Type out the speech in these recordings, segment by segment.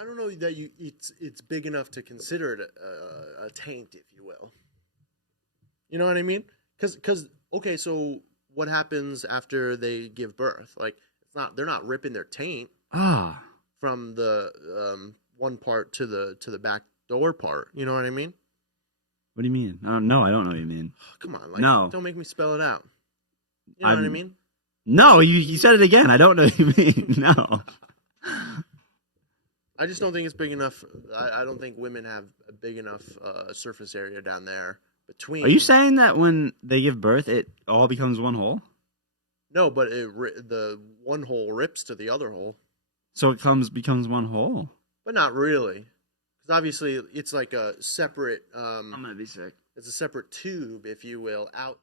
I don't know that it's big enough to consider it a taint, if you will. You know what I mean? Because okay, so what happens after they give birth? Like they're not ripping their taint from the one part to the back door part. You know what I mean? What do you mean? No, I don't know what you mean. Come on, like, no, don't make me spell it out. You know what I mean? No, you said it again. I don't know what you mean. No. I just don't think it's big enough. I don't think women have a big enough surface area down there between. Are you saying that when they give birth, it all becomes one hole? No, but the one hole rips to the other hole. So it becomes one hole? But not really. Because obviously it's like a separate... I'm going to be sick. It's a separate tube, if you will, out...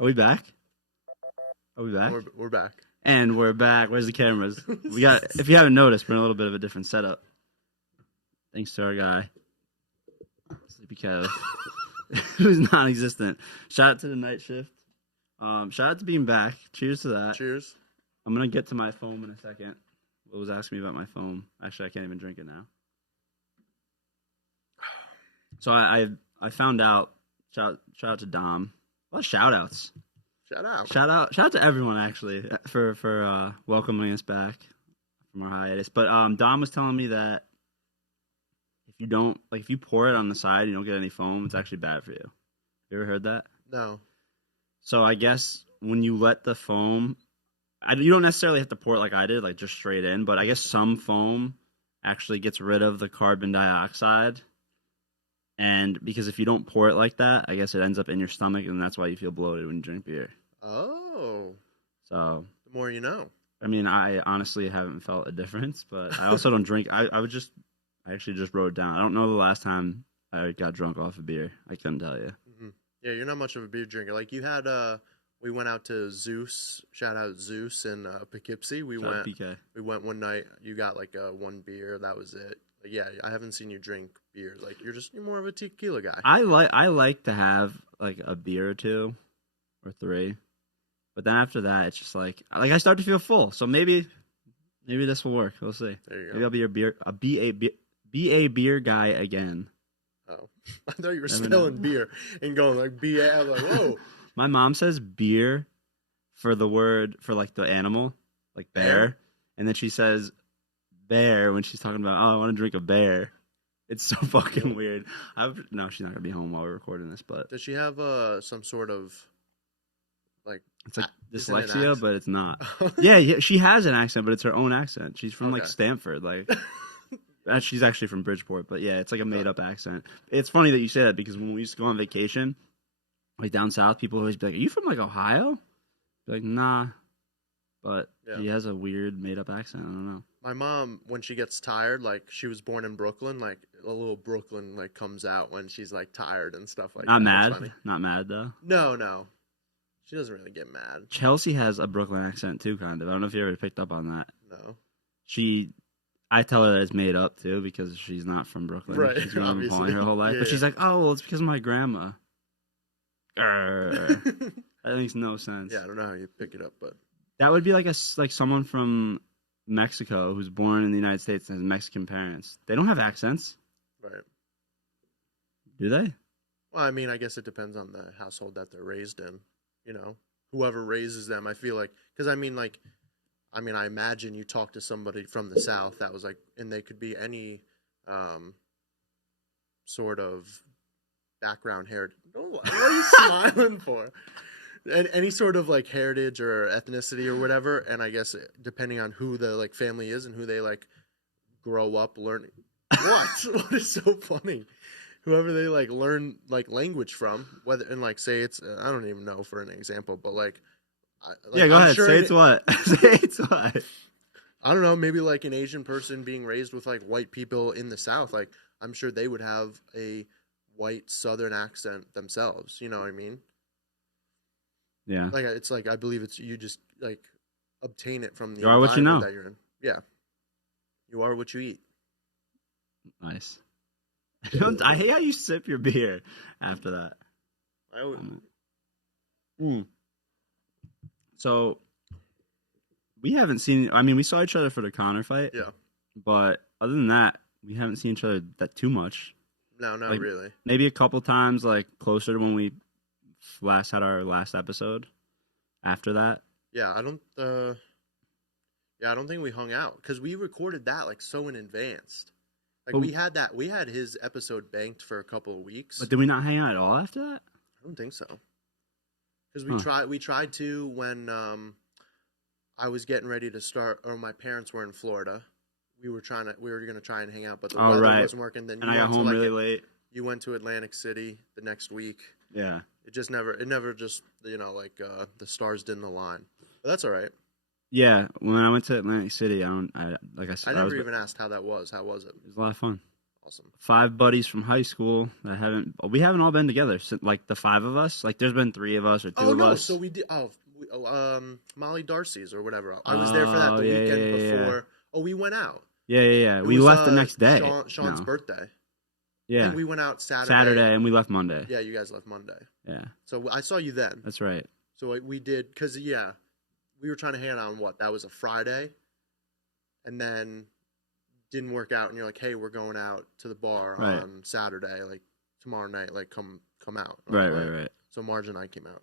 Are we back? Are we back? We're back. And we're back. Where's the cameras? We got. If you haven't noticed, we're in a little bit of a different setup. Thanks to our guy, Sleepy Kev, who's non-existent. Shout out to the night shift. Shout out to being back. Cheers to that. Cheers. I'm gonna get to my foam in a second. Will was asking me about my foam. Actually, I can't even drink it now. So I found out. Shout out to Dom. A lot of shout outs. Shout out to everyone actually for welcoming us back from our hiatus. But Dom was telling me that if you pour it on the side, you don't get any foam. It's actually bad for you. You ever heard that? No. So I guess when you let the foam, you don't necessarily have to pour it like I did, like just straight in. But I guess some foam actually gets rid of the carbon dioxide. And because if you don't pour it like that, I guess it ends up in your stomach, and that's why you feel bloated when you drink beer. Oh. So. The more you know. I mean, I honestly haven't felt a difference, but I also don't drink. I actually just wrote it down. I don't know the last time I got drunk off of beer. I couldn't tell you. Mm-hmm. Yeah, you're not much of a beer drinker. Like you had, we went out to Zeus. Shout out Zeus in Poughkeepsie. We went one night. You got like one beer. That was it. Like, yeah, I haven't seen you drink beer. Like you're more of a tequila guy. I like to have like a beer or two, or three, but then after that, it's just like I start to feel full. So maybe this will work. We'll see. There you go. Maybe I'll be a beer guy again. Oh, I thought you were spelling beer and going like B-A. I was like, whoa. My mom says beer for the word for like the animal, like bear, and then she says bear when she's talking about, I want to drink a bear. It's so fucking weird. No, she's not gonna be home while we're recording this. But does she have some sort of like? It's like dyslexia, but it's not. yeah, she has an accent, but it's her own accent. She's from like Stanford, like. She's actually from Bridgeport, but yeah, it's like a made-up accent. It's funny that you say that because when we used to go on vacation, like down south, people always be like, "Are you from like Ohio?" Be like, nah, but he has a weird made-up accent. I don't know. My mom, when she gets tired, like she was born in Brooklyn, like a little Brooklyn like comes out when she's like tired and stuff like that. Not mad though. No, she doesn't really get mad. Chelsea has a Brooklyn accent too, kind of. I don't know if you ever picked up on that. No. I tell her that it's made up, too, because she's not from Brooklyn. Right, she's been calling her whole life. But she's like, oh, well, it's because of my grandma. That makes no sense. Yeah, I don't know how you pick it up, but... That would be like someone from Mexico who's born in the United States and has Mexican parents. They don't have accents. Right. Do they? Well, I mean, I guess it depends on the household that they're raised in. You know? Whoever raises them, I feel like... Because, I mean, I imagine you talk to somebody from the South that was like, and they could be any sort of background heritage. What are you smiling for? Any sort of like heritage or ethnicity or whatever. And I guess depending on who the like family is and who they like grow up learning. What is so funny? Whoever they like learn like language from, whether and like say it's I don't even know for an example, but like. Yeah, go ahead. Say it's what. Say it's what. I don't know, maybe like an Asian person being raised with like white people in the South, like I'm sure they would have a white Southern accent themselves. You know what I mean? Yeah. Like it's like I believe it's you just like obtain it from the You are what you environment know. that you're in. Yeah, you are what you eat. Nice. I hate how you sip your beer after that. So we haven't seen. I mean, we saw each other for the Conor fight. Yeah. But other than that, we haven't seen each other that too much. No, not like, really. Maybe a couple times, like closer to when we last had our last episode. After that. Yeah, I don't think we hung out because we recorded that like so in advance. Like we had his episode banked for a couple of weeks. But did we not hang out at all after that? I don't think so. Because we tried to when I was getting ready to start, or my parents were in Florida. We were gonna try and hang out, but the weather wasn't working. Then I got home really late. You went to Atlantic City the next week. Yeah. It never just the stars didn't align. But that's all right. Yeah, when I went to Atlantic City, I never even asked how that was. How was it? It was a lot of fun. Awesome. 5 buddies from high school that we haven't all been together. Like the 5 of us. Like there's been 3 of us or 2 of us. So we did. Molly Darcy's or whatever. I was there for that the weekend before. Yeah. Oh, we went out. Yeah. We left the next day. Sean's birthday. Yeah. And we went out Saturday. And we left Monday. Yeah, you guys left Monday. Yeah. So I saw you then. That's right. So we did, because, we were trying to hang out on what? That was a Friday. And then didn't work out. And you're like, hey, we're going out to the bar on Saturday, like tomorrow night, like come out. Right. So Marge and I came out.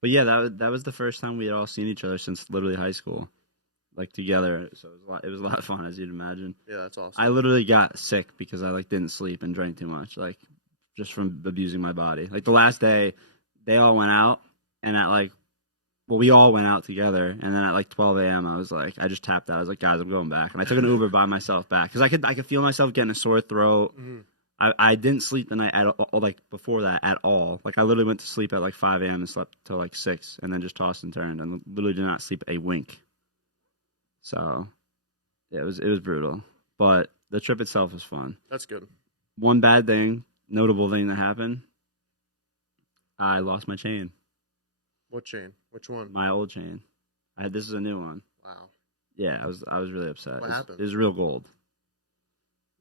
But yeah, that was the first time we had all seen each other since literally high school. Like together, so it was a lot of fun, as you'd imagine. Yeah, that's awesome. I literally got sick because I didn't sleep and drank too much, just from abusing my body. Like the last day, they all went out, and we all went out together, and then at 12 a.m. I just tapped out. I was like, guys, I'm going back, and I took an Uber by myself back because I could feel myself getting a sore throat. Mm-hmm. I didn't sleep the night before that at all. I literally went to sleep at 5 a.m. and slept till 6, and then just tossed and turned, and literally did not sleep a wink. So, yeah, it was brutal, but the trip itself was fun. That's good. One notable thing that happened, I lost my chain. What chain? Which one? My old chain. This is a new one. Wow. Yeah, I was really upset. What happened? It was real gold.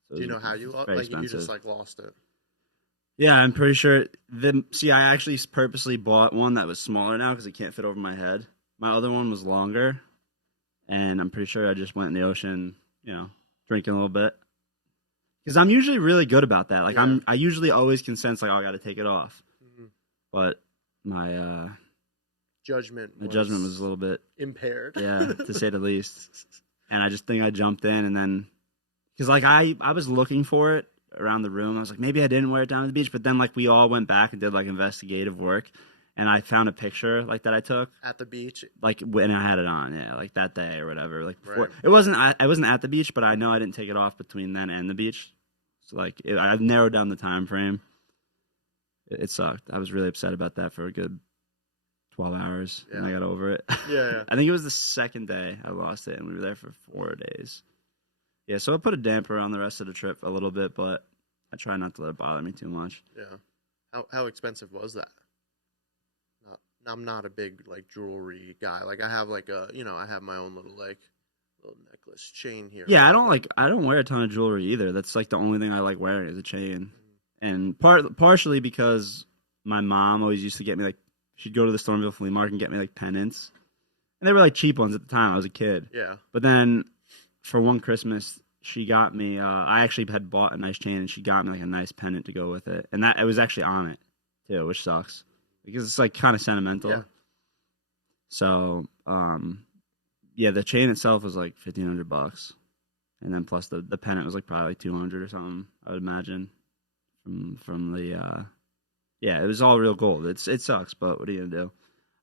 So do you know how you lost? You just lost it. Yeah, I'm pretty sure. I actually purposely bought one that was smaller now because it can't fit over my head. My other one was longer. And I'm pretty sure I just went in the ocean, drinking a little bit. Because I'm usually really good about that. I usually always can sense, I got to take it off. Mm-hmm. But my judgment was a little bit impaired. Yeah, to say the least. And I just think I jumped in and then, because I was looking for it around the room. I was like, maybe I didn't wear it down to the beach. But then we all went back and did investigative work. And I found a picture that I took at the beach, when I had it on, that day or whatever. Before. Right. It wasn't. I wasn't at the beach, but I know I didn't take it off between then and the beach. So I've narrowed down the time frame. It sucked. I was really upset about that for a good 12 hours, and I got over it. Yeah. I think it was the second day I lost it, and we were there for 4 days. Yeah, so it put a damper on the rest of the trip a little bit, but I try not to let it bother me too much. Yeah. How expensive was that? I'm not a big jewelry guy. I have I have my own little necklace chain here. Yeah, I don't wear a ton of jewelry either. That's the only thing I like wearing is a chain. Mm-hmm. And partially because my mom always used to get me she'd go to the Stormville flea market and get me pennants. And they were cheap ones at the time. I was a kid. Yeah. But then for one Christmas, she got me I actually had bought a nice chain and she got me a nice pendant to go with it. And that it was actually on it too, which sucks. Because it's kind of sentimental. Yeah. So, the chain itself was $1,500, and then plus the pennant was probably $200 or something. I would imagine from the it was all real gold. It sucks, but what are you gonna do?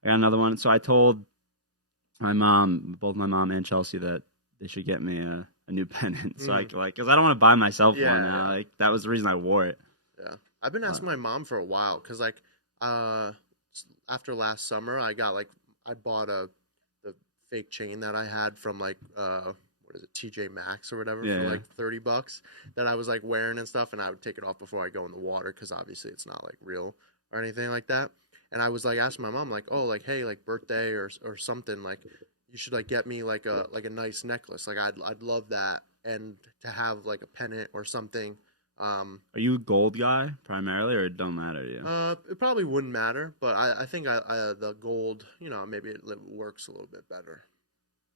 I got another one. So I told my mom, both my mom and Chelsea, that they should get me a new pennant. So because I don't want to buy myself one now. That was the reason I wore it. Yeah, I've been asking my mom for a while because after last summer, I bought the fake chain that I had from is it, TJ Maxx or whatever for like $30 that I was like wearing and stuff, and I would take it off before I go in the water because obviously it's not like real or anything like that. And I was like asking my mom like, oh, like, hey, like birthday or something, like you should like get me like a nice necklace, like I'd love that, and to have like a pennant or something. Are you a gold guy primarily, or it don't matter to you? It probably wouldn't matter, but I think the gold, you know, maybe it works a little bit better.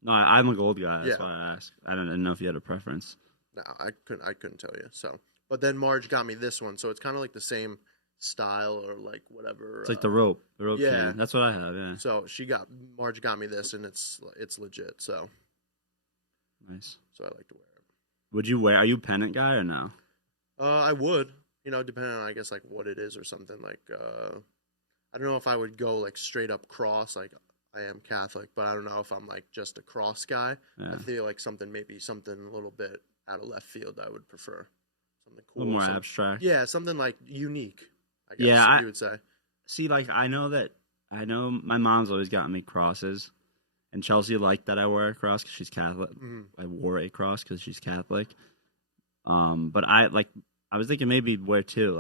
No, I'm a gold guy. That's why I asked. I didn't know if you had a preference. No, I couldn't tell you. So, but then Marge got me this one, so it's kind of like the same style or like whatever. It's like the rope. Yeah, chain. That's what I have. Yeah. So Marge got me this, and it's legit. So nice. So I like to wear it. Would you wear? Are you a pennant guy or no? I would, you know, depending on, I guess, like what it is or something. Like, I don't know if I would go like straight up cross, like I am Catholic, but I don't know if I'm like just a cross guy. Yeah. I feel like maybe something a little bit out of left field I would prefer. Something cool. A little more abstract. Yeah, something like unique, I guess you would say. See, like, I know my mom's always gotten me crosses, and Chelsea liked that I wear a cross because she's Catholic. Mm-hmm. I wore a cross because she's Catholic. But I was thinking maybe wear two,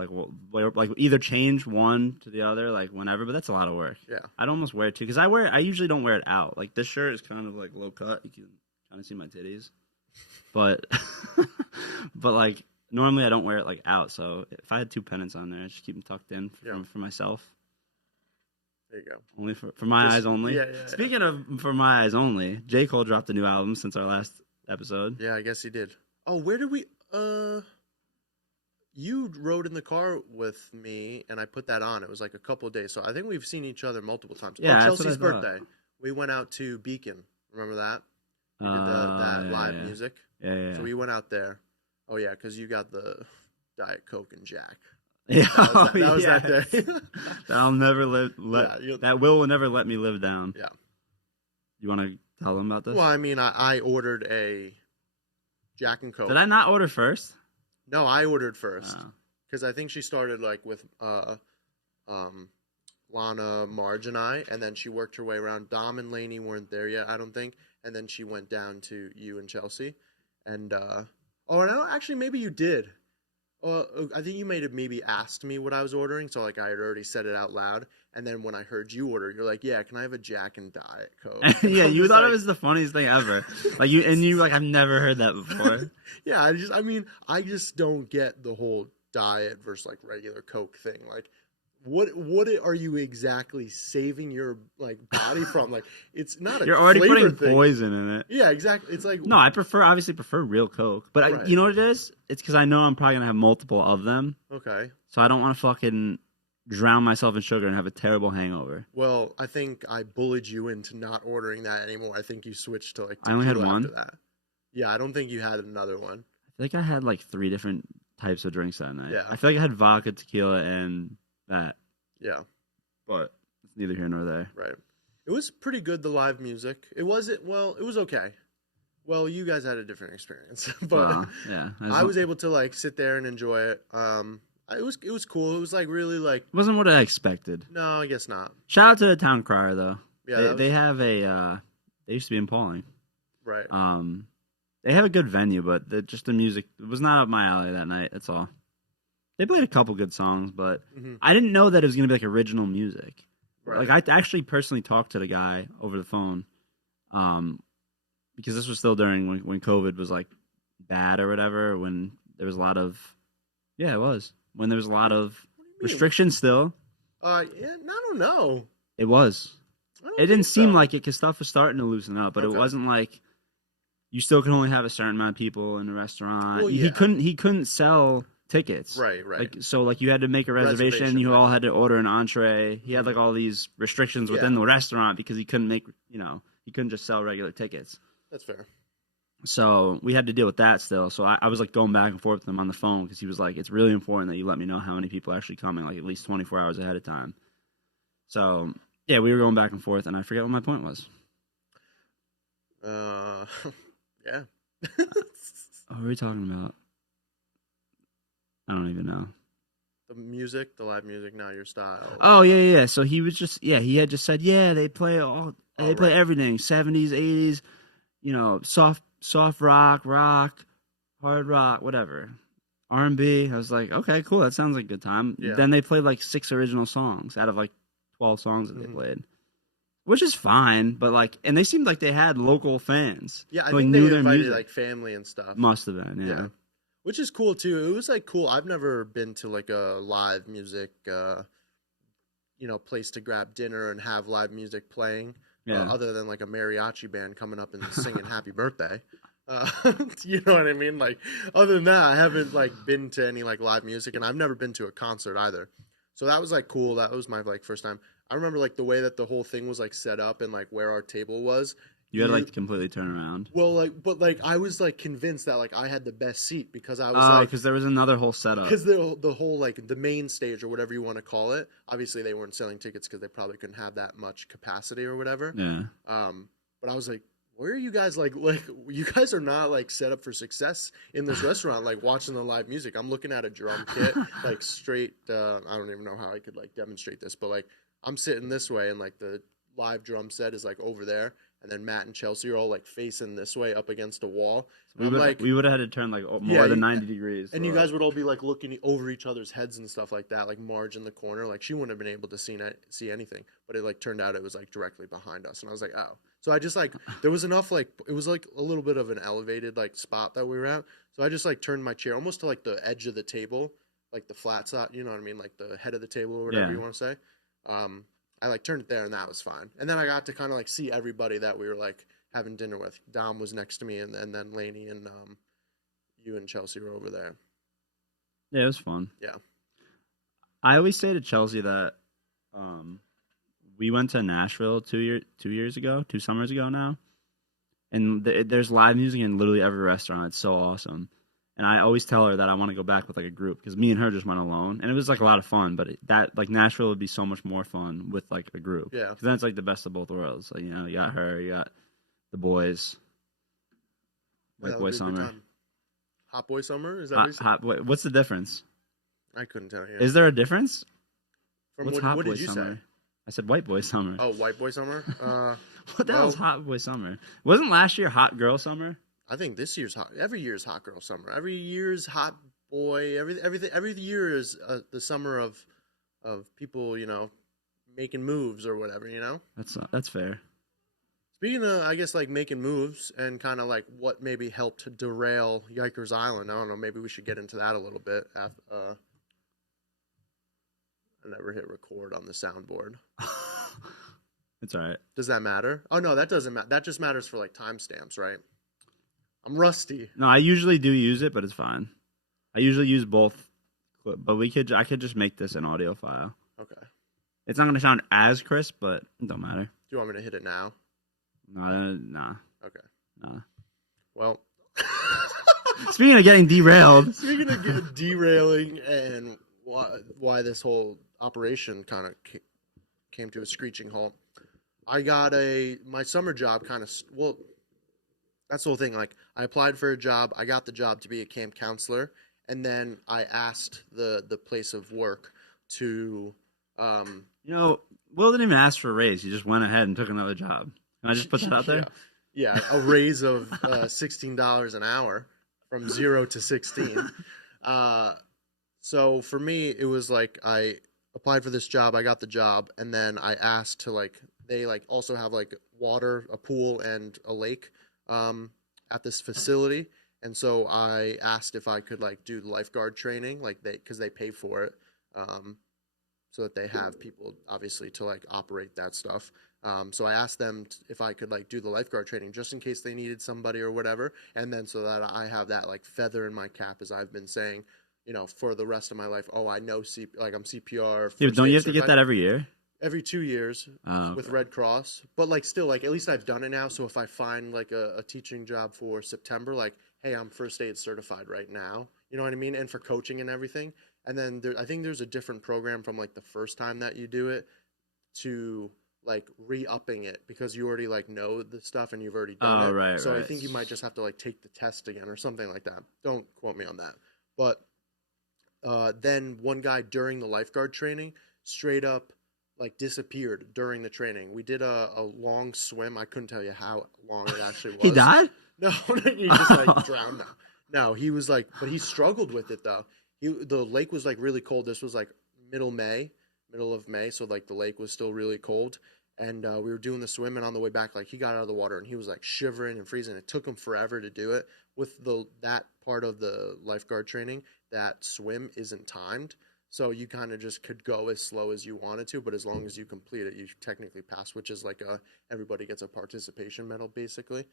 like either change one to the other, like whenever. But that's a lot of work. Yeah, I'd almost wear two because I usually don't wear it out. Like this shirt is kind of like low cut. You can kind of see my titties, but but like normally I don't wear it like out. So if I had two pennants on there, I just keep them tucked in for myself. There you go. Only for my eyes only. Yeah. Speaking of for my eyes only, J. Cole dropped a new album since our last episode. Yeah, I guess he did. Oh, where did we? You rode in the car with me, and I put that on. It was like a couple of days, so I think we've seen each other multiple times. Yeah, Chelsea's birthday. We went out to Beacon. Remember that? We did that live music. Yeah. So we went out there. Oh yeah, because you got the Diet Coke and Jack. Yeah, that was that day. That'll never that will never let me live down. Yeah. You want to tell them about this? Well, I mean, I ordered a Jack and Coke. Did I not order first? No, I ordered first because I think she started like with Lana, Marge, and I, and then she worked her way around. Dom and Lainey weren't there yet, I don't think, and then she went down to you and Chelsea, and actually maybe you did. I think you maybe asked me what I was ordering, so like I had already said it out loud, and then when I heard you order, you're like, "Yeah, can I have a Jack and Diet Coke?" Yeah, you thought it was the funniest thing ever. Like you like, I've never heard that before. Yeah, I just don't get the whole diet versus like regular Coke thing. Like, what are you exactly saving your like body from? Like, it's not a you're already putting thing. Poison in it. Yeah, exactly. It's like no, I obviously prefer real Coke, but right. You know what it is? It's because I know I'm probably gonna have multiple of them. Okay. So I don't want to fucking drown myself in sugar and have a terrible hangover. Well, I think I bullied you into not ordering that anymore. I think you switched to like I only had one. After that. Yeah, I don't think you had another one. I think I had like 3 different types of drinks that night. Yeah. I feel like I had vodka, tequila, and that. Yeah. But it's neither here nor there. Right. It was pretty good, the live music. It was okay. Well, you guys had a different experience. But yeah. I was able to like sit there and enjoy it. It was cool. It was like really like it wasn't what I expected. No, I guess not. Shout out to the Town Crier though. Yeah. They have a they used to be in Pauling. Right. They have a good venue, but the music was not up my alley that night. That's all. They played a couple good songs, but I didn't know that it was going to be like original music. Right. Like I actually personally talked to the guy over the phone, because this was still during when COVID was like bad or whatever. When there was a lot of, it was when there was a lot of restrictions still. Yeah, I don't know. It was. It didn't seem like it because stuff was starting to loosen up, but it wasn't like. You still can only have a certain amount of people in the restaurant. Well, yeah. He couldn't sell tickets. Right. Like you had to make a reservation. You all had to order an entree. He had like all these restrictions within the restaurant because he couldn't he couldn't just sell regular tickets. That's fair. So we had to deal with that still. So I was like going back and forth with him on the phone because he was like, it's really important that you let me know how many people are actually coming, like at least 24 hours ahead of time. So yeah, we were going back and forth, and I forget what my point was. Yeah. What were we talking about? I don't even know. The live music, not your style. Oh yeah. So he was he had just said, they play play everything, 70s, 80s, soft soft rock, hard rock, whatever. R&B. I was like, okay, cool. That sounds like a good time. Yeah. Then they played like 6 original songs out of like 12 songs that they played, which is fine. But like, and they seemed like they had local fans. Yeah, I like, think knew they their invited music. like family and stuff. Must have been, yeah. Which is cool too. It was like cool. I've never been to like a live music, place to grab dinner and have live music playing. Other than like a mariachi band coming up and singing "Happy Birthday." You know what I mean? Like, other than that, I haven't like been to any like live music, and I've never been to a concert either. So that was like cool. That was my like first time. I remember like the way that the whole thing was like set up and like where our table was. You had to like completely turn around. Well, but I was like convinced that like I had the best seat because I was because there was another whole setup. Because the whole like the main stage or whatever you want to call it. Obviously, they weren't selling tickets because they probably couldn't have that much capacity or whatever. Yeah. But I was like, where are you guys like you guys are not like set up for success in this restaurant, like watching the live music. I'm looking at a drum kit, like straight. I don't even know how I could like demonstrate this, but like I'm sitting this way and like the live drum set is like over there. And then Matt and Chelsea are all like facing this way up against a wall. We would have had to turn like more than 90 degrees. And you guys would all be like looking over each other's heads and stuff like that, like Marge in the corner. Like she wouldn't have been able to see anything. But it like turned out it was like directly behind us. And I was like, oh. So I just like, there was enough like, it was like a little bit of an elevated like spot that we were at. So I just like turned my chair almost to like the edge of the table, like the flat side, you know what I mean? Like the head of the table or whatever you want to say. I like turned it there and that was fine. And then I got to kind of like see everybody that we were like having dinner with. Dom was next to me and then Lainey and you and Chelsea were over there. Yeah, it was fun. Yeah. I always say to Chelsea that we went to Nashville 2 summers ago now. And there's live music in literally every restaurant. It's so awesome. And I always tell her that I want to go back with like a group because me and her just went alone, and it was like a lot of fun. But that like Nashville would be so much more fun with like a group. Yeah, because then it's like the best of both worlds. Like you got her, you got the boys. White boy summer, hot boy summer. Is that hot boy? What's the difference? I couldn't tell you. Is there a difference? What's hot boy summer? Say? I said white boy summer. Oh, white boy summer. What the hell is hot boy summer? Wasn't last year hot girl summer? I think this year's hot. Every year's hot girl summer. Every year's hot boy. Every year is the summer of people, making moves or whatever. That's fair. Speaking of, I guess like making moves and kind of like what maybe helped derail Yikers Island. I don't know. Maybe we should get into that a little bit. I never hit record on the soundboard. It's all right. Does that matter? Oh no, that doesn't matter. That just matters for like timestamps, right? I'm rusty. No, I usually do use it, but it's fine. I usually use both, but I could just make this an audio file. Okay. It's not going to sound as crisp, but it don't matter. Do you want me to hit it now? Nah. Okay. Nah. Well. Speaking of getting derailed. Speaking of derailing and why this whole operation kind of came to a screeching halt, I got my summer job that's the whole thing. Like, I applied for a job. I got the job to be a camp counselor. And then I asked the place of work to... Will didn't even ask for a raise. He just went ahead and took another job. Can I just put that out there? Yeah, a raise of $16 an hour from 0 to 16. So for me, it was like I applied for this job. I got the job. And then I asked to they also have water, a pool, and a lake at this facility, and so I asked if I could do the lifeguard training, because they pay for it, so that they have people obviously to operate that stuff. So I asked them if I could do the lifeguard training just in case they needed somebody or whatever, and then so that I have that feather in my cap, as I've been saying, for the rest of my life. Oh, I know I'm CPR. Yeah, but don't you have to get that every year? Every 2 years with Red Cross. But still, at least I've done it now. So if I find a teaching job for September, hey, I'm first aid certified right now. You know what I mean? And for coaching and everything. And then I think there's a different program from the first time that you do it to re-upping it because you already know the stuff and you've already done it. Right, so right. I think you might just have to take the test again or something like that. Don't quote me on that. But then one guy during the lifeguard training straight up disappeared during the training. We did a long swim. I couldn't tell you how long it actually was. He died? No, you just like drown now. No, he was like, but he struggled with it though. The lake was like really cold. This was like middle of May, so like the lake was still really cold. And we were doing the swim, and on the way back, like he got out of the water and he was like shivering and freezing. It took him forever to do it. With that part of the lifeguard training, that swim isn't timed, so you kind of just could go as slow as you wanted to, but as long as you complete it, you technically pass, which is like everybody gets a participation medal basically.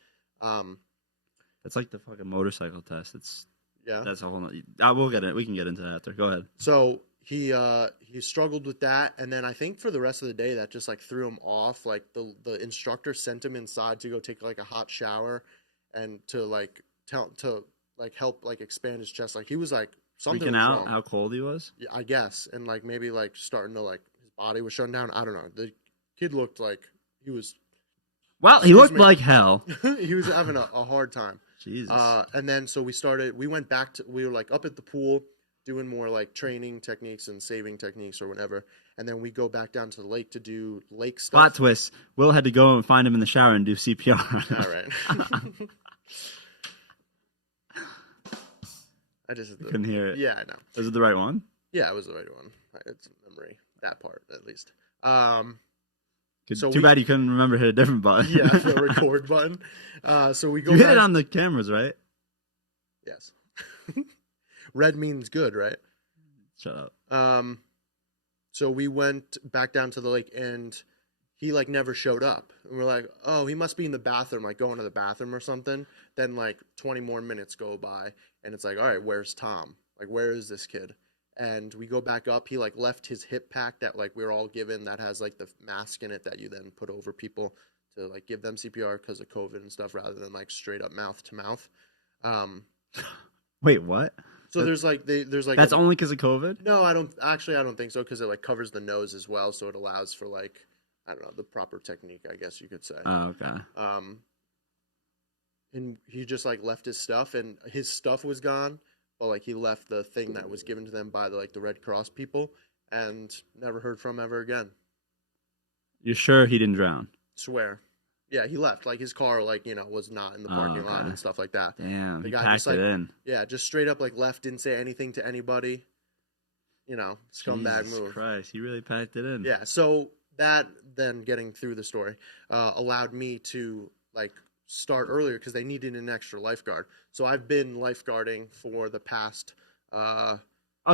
It's like the fucking motorcycle test. That's a whole. We'll get it. We can get into that after. Go ahead. So he struggled with that, and then I think for the rest of the day that just like threw him off. Like the instructor sent him inside to go take like a hot shower, and to like help like expand his chest. Like he was like something freaking out wrong. How cold he was. Yeah, I guess, and like maybe like starting to like his body was shutting down. I don't know. The kid looked like he was. Well, he looked like hell. He was having a hard time. Jesus. And then so we went back to, we were like up at the pool doing more like training techniques and saving techniques or whatever. And then we go back down to the lake to do lake stuff. Plot twist. Will had to go and find him in the shower and do CPR. All right. I just couldn't hear it. Yeah, I know. Was it the right one? Yeah, it was the right one. It's memory. That part, at least. Too bad you couldn't remember to hit a different button. Yeah, the record button. So we go. You hit it on the cameras, right? Yes. Red means good, right? Shut up. So we went back down to the lake, and he like never showed up. And we're like, oh, he must be in the bathroom, like going to the bathroom or something. Then like 20 more minutes go by, and it's like, all right, where's Tom? Like, where is this kid? And we go back up. He like left his hip pack that like we were all given that has like the mask in it that you then put over people to like give them CPR because of COVID and stuff, rather than like straight up mouth to mouth. Wait, what? So there's like that's only because of COVID? No, I don't think so, because it like covers the nose as well, so it allows for like, I don't know, the proper technique, I guess you could say. Oh, okay. And he just like left his stuff, and his stuff was gone. Well, like he left the thing that was given to them by the Red Cross people, and never heard from ever again. You're sure he didn't drown? Swear. Yeah, he left. Like his car, like, you know, was not in the parking lot and stuff like that. Damn, the he guy packed just, like, it in. Yeah, just straight up like left, didn't say anything to anybody. You know, scumbag Jesus move. Christ, he really packed it in. Yeah, so that then getting through the story allowed me to like start earlier because they needed an extra lifeguard. So I've been lifeguarding for the past. Oh,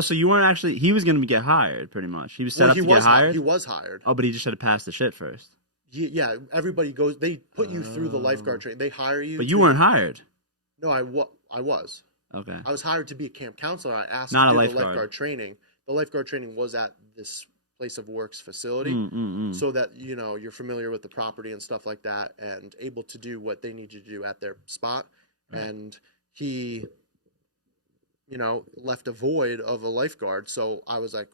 so you weren't actually? He was going to get hired, pretty much. He was set up to get hired. He was hired. Oh, but he just had to pass the shit first. Yeah, everybody goes. They put you through the lifeguard training. They hire you. But you weren't hired. No, I was. Okay. I was hired to be a camp counselor. I asked Not to a do lifeguard. the lifeguard training. The lifeguard training was at this place of works facility, so that you know you're familiar with the property and stuff like that, and able to do what they need you to do at their spot. Right. And he, you know, left a void of a lifeguard. So I was like,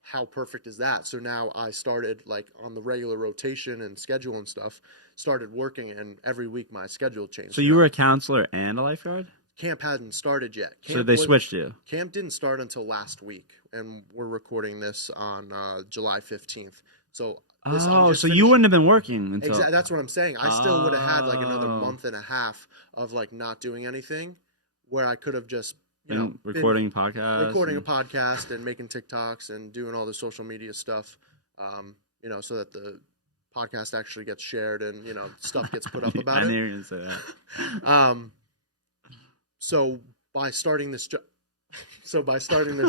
how perfect is that? So now I started like on the regular rotation and schedule and stuff, started working, and every week my schedule changed. So you were a counselor and a lifeguard? Camp hadn't started yet. So they switched you? Camp didn't start until last week, and we're recording this on July 15th. So so you wouldn't have been working until... Exactly, that's what I'm saying. I still would have had like another month and a half of like not doing anything, where I could have just recording a podcast and making TikToks and doing all the social media stuff, you know, so that the podcast actually gets shared and, you know, stuff gets put up about it. I knew you were going to say that. So by starting this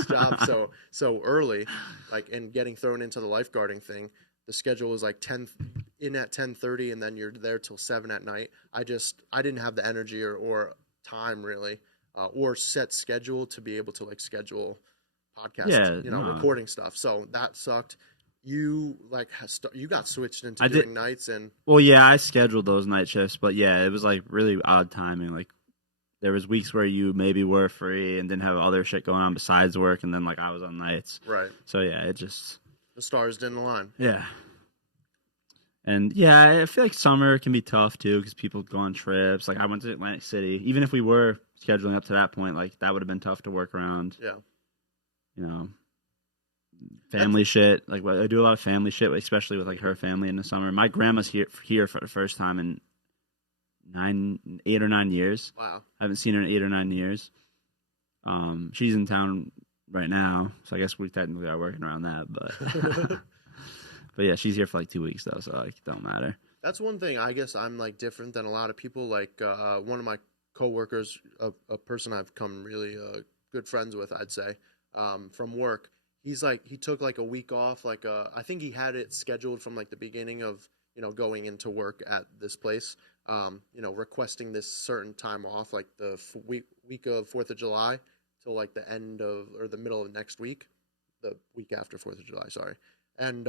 job so early, like, and getting thrown into the lifeguarding thing, the schedule was like 10 in at 10:30, and then you're there till 7 at night. I didn't have the energy or time really, or set schedule to be able to like schedule podcasts, recording stuff. So that sucked. You you got switched into doing nights and. Well, yeah, I scheduled those night shifts, but yeah, it was like really odd timing. Like there was weeks where you maybe were free and didn't have other shit going on besides work, and then like I was on nights. Right. So yeah, it just. The stars didn't align. Yeah. And yeah, I feel like summer can be tough too because people go on trips. Like I went to Atlantic City. Even if we were scheduling up to that point, like that would have been tough to work around. Yeah. You know, family shit. Like I do a lot of family shit, especially with like her family in the summer. My grandma's here for the first time in 8 or 9 years. Wow. I haven't seen her in 8 or 9 years. She's in town right now, so I guess we technically are working around that. But but yeah, she's here for like 2 weeks though, so like, it don't matter. That's one thing. I guess I'm like different than a lot of people. Like one of my coworkers, a person I've come really good friends with, I'd say, from work. He's like, he took like a week off. Like I think he had it scheduled from like the beginning of, you know, going into work at this place. You know, requesting this certain time off, like the week of 4th of July till like the end of, or the middle of next week, the week after 4th of July, sorry. And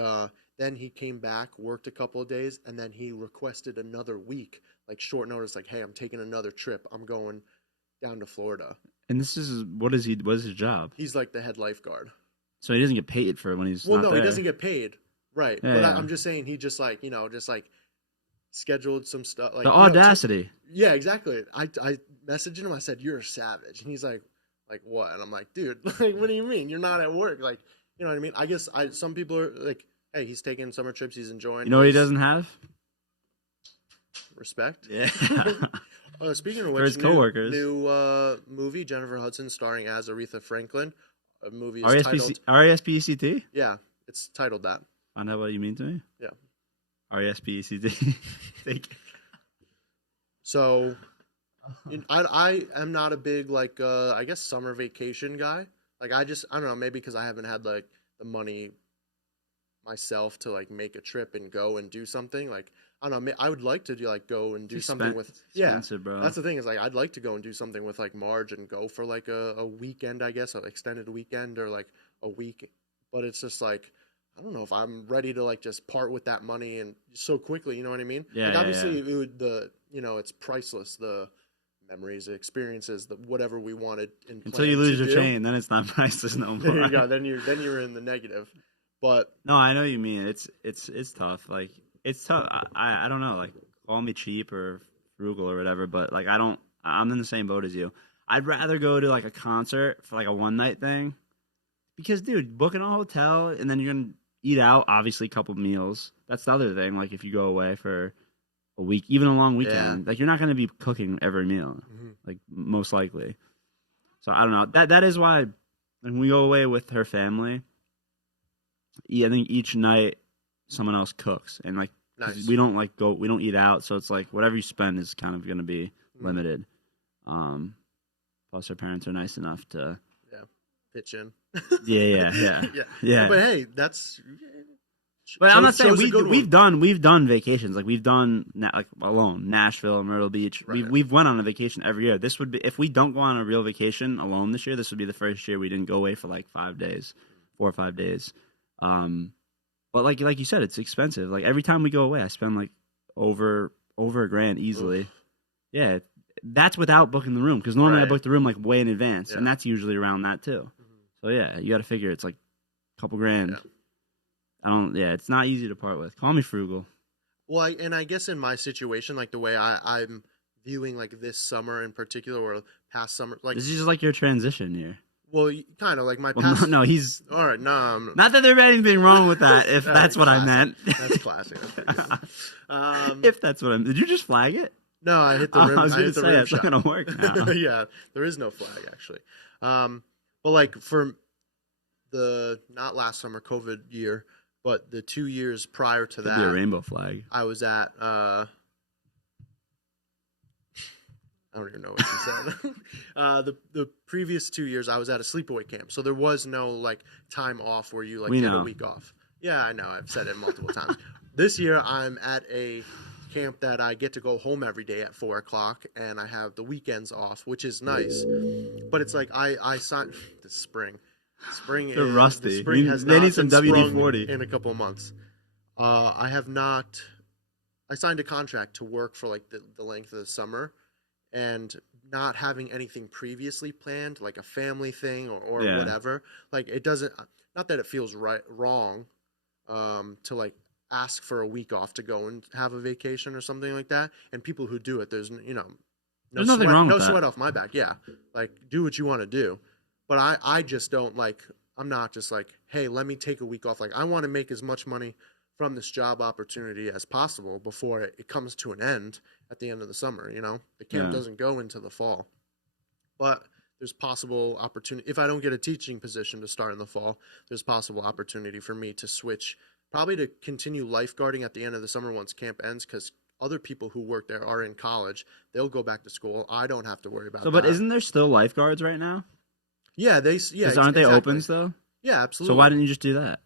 then he came back, worked a couple of days, and then he requested another week, like short notice, like, hey, I'm taking another trip. I'm going down to Florida. And this is, what is his job? He's like the head lifeguard. So he doesn't get paid for it when he's not there. He doesn't get paid. Right. Yeah, but yeah. I'm just saying he just like, you know, just like scheduled some stuff. Like, the audacity. Yeah, exactly. I messaged him. I said, you're a savage. And he's like what? And I'm like, dude, like, what do you mean? You're not at work. Like, you know what I mean? I guess some people are like, hey, he's taking summer trips. He's enjoying. You know what he doesn't have? Respect. Yeah. Speaking of which, for his coworkers. New movie, Jennifer Hudson starring as Aretha Franklin. A movie is titled R-E-S-P-E-C-T? Yeah, it's titled that. Find out what you mean to me? Yeah. R-E-S-P-E-C-T. Thank you. So, I am not a big, like, I guess summer vacation guy. Like, I don't know, maybe because I haven't had, like, the money myself to, like, make a trip and go and do something. Like, I don't know, I would like to do, like, go and do something with, bro. That's the thing is, like, I'd like to go and do something with, like, Marge and go for, like, a weekend, I guess, an extended weekend or, like, a week. But it's just, like, I don't know if I'm ready to, like, just part with that money and so quickly, you know what I mean? Yeah, like, obviously, it would, you know, it's priceless, the memories, the experiences, the whatever we wanted in until you lose your chain, then it's not priceless no more. There you go. Then you're in the negative. But no, I know what you mean. It's tough. Like, it's tough. I don't know. Like, call me cheap or frugal or whatever, but like, I'm in the same boat as you. I'd rather go to like a concert for like a one night thing, because dude, booking a hotel and then you're gonna eat out, obviously a couple meals. That's the other thing. Like, if you go away for a week, even a long weekend, like, you're not going to be cooking every meal, like, most likely. So I don't know. That is why when we go away with her family, I think each night someone else cooks, and like, nice. we don't eat out, so it's like whatever you spend is kind of going to be limited. Plus, her parents are nice enough to pitch in. yeah. But hey, that's. But I'm not saying we've done vacations, like we've done like alone, Nashville, Myrtle Beach. Right. We've went on a vacation every year. This would be, if we don't go on a real vacation alone this year, this would be the first year we didn't go away for like 5 days, 4 or 5 days. But like you said, it's expensive. Like, every time we go away, I spend like over $1,000 easily. Oof. Yeah, that's without booking the room, because normally I book the room like way in advance, and that's usually around that too. So yeah, you got to figure it's like a couple grand. Yeah. It's not easy to part with. Call me frugal. Well, I guess in my situation, like the way I'm viewing like this summer in particular, or past summer, like, this is just like your transition year. Well, kind of like my past. No, he's all right. No, not that there's anything wrong with that. If that's what I meant, that's classic. If that's what I meant, did you just flag it? No, I hit the rim. I was going to say it's not going to work now. Yeah, there is no flag actually. But like for the not last summer COVID year, but the 2 years prior to that, be a rainbow flag. I was at. I don't even know what you said. The previous 2 years, I was at a sleepaway camp, so there was no like time off where you like get a week off. Yeah, I know. I've said it multiple times. This year, I'm at a camp that I get to go home every day at 4 o'clock, and I have the weekends off, which is nice. But it's like I signed this spring. They're rusty. The spring has they not need some been WD-40 in a couple of months. I have not. I signed a contract to work for like the length of the summer, and not having anything previously planned, like a family thing or whatever. Like, it doesn't. Not that it feels wrong, to like ask for a week off to go and have a vacation or something like that. And people who do it, there's nothing wrong with that. No sweat off my back. Yeah, like, do what you want to do. But I just don't like. I'm not just like, hey, let me take a week off. Like, I want to make as much money from this job opportunity as possible before it comes to an end at the end of the summer. The camp doesn't go into the fall, but there's possible opportunity. If I don't get a teaching position to start in the fall, there's possible opportunity for me to switch, probably to continue lifeguarding at the end of the summer once camp ends, because other people who work there are in college. They'll go back to school. I don't have to worry about that. But isn't there still lifeguards right now? Yeah, aren't they opens though? Yeah, absolutely. So why didn't you just do that?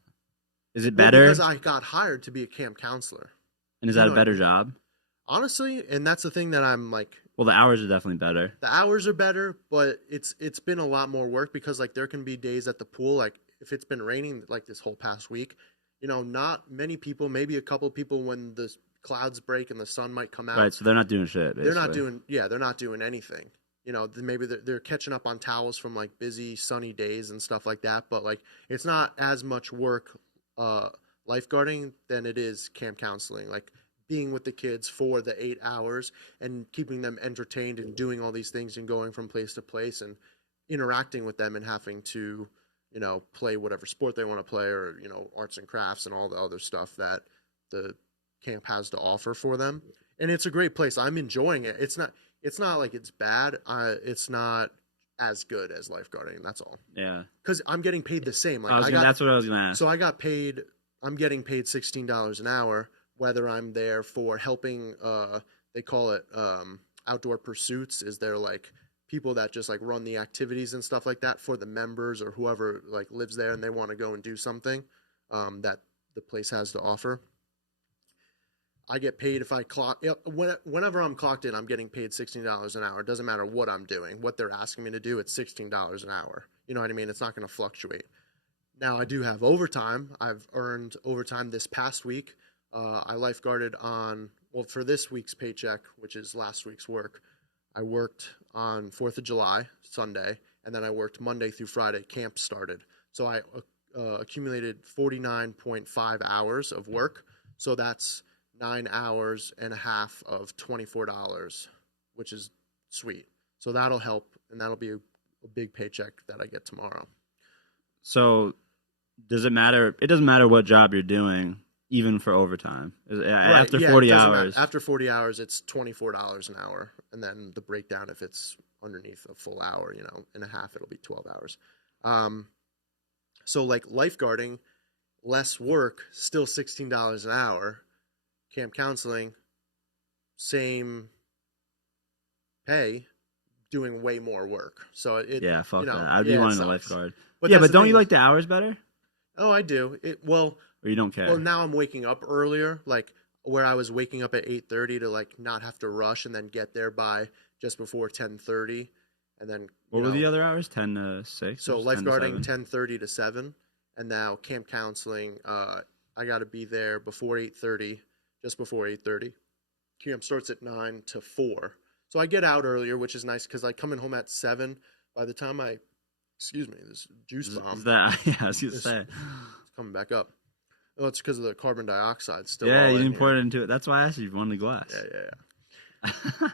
Is it better? Because I got hired to be a camp counselor. And is that a better job? Honestly, and that's the thing that I'm like. Well, the hours are definitely better. The hours are better, but it's been a lot more work, because like there can be days at the pool, like if it's been raining like this whole past week, not many people, maybe a couple people, when the clouds break and the sun might come out. Right, so they're not doing shit, basically. They're not doing anything. Maybe they're catching up on towels from like busy sunny days and stuff like that, but like it's not as much work lifeguarding than it is camp counseling. Like being with the kids for the 8 hours and keeping them entertained and doing all these things and going from place to place and interacting with them and having to, play whatever sport they want to play, or, arts and crafts and all the other stuff that the camp has to offer for them. And it's a great place. I'm enjoying it. It's not like it's bad. It's not as good as lifeguarding. That's all. Yeah. Because I'm getting paid the same. Like that's what I was gonna ask. So I'm getting paid $16 an hour, whether I'm there for helping. They call it outdoor pursuits. Is there like people that just like run the activities and stuff like that for the members or whoever like lives there and they want to go and do something that the place has to offer. I get paid if I clock. Whenever I'm clocked in, I'm getting paid $16 an hour. It doesn't matter what I'm doing. What they're asking me to do, it's $16 an hour. You know what I mean? It's not going to fluctuate. Now, I do have overtime. I've earned overtime this past week. I lifeguarded for this week's paycheck, which is last week's work, I worked on 4th of July, Sunday, and then I worked Monday through Friday. Camp started. So I accumulated 49.5 hours of work. So that's 9 hours and a half of $24, which is sweet. So that'll help, and that'll be a big paycheck that I get tomorrow. So does it matter? It doesn't matter what job you're doing, even for overtime. After 40 hours. After 40 hours, it's $24 an hour, and then the breakdown, if it's underneath a full hour, and a half, it'll be 12 hours. So like lifeguarding, less work, still $16 an hour. Camp counseling, same pay, doing way more work. So fuck that. I'd be wanting a lifeguard. But don't you like the hours better? Oh, I do. Or you don't care? Well, now I'm waking up earlier, like where I was waking up at 8:30 to like not have to rush and then get there by just before 10:30, and then what were the other hours? 10 to 6. So lifeguarding 10:30 to 7, and now camp counseling. I got to be there before 8:30. Just before 8:30. Camp starts at 9 to 4. So I get out earlier, which is nice because I come in home at 7. By the time this juice bomb. I was going to say. It's coming back up. Oh, it's because of the carbon dioxide still. Yeah, you didn't pour it into it. That's why I asked you if you wanted a glass. Yeah.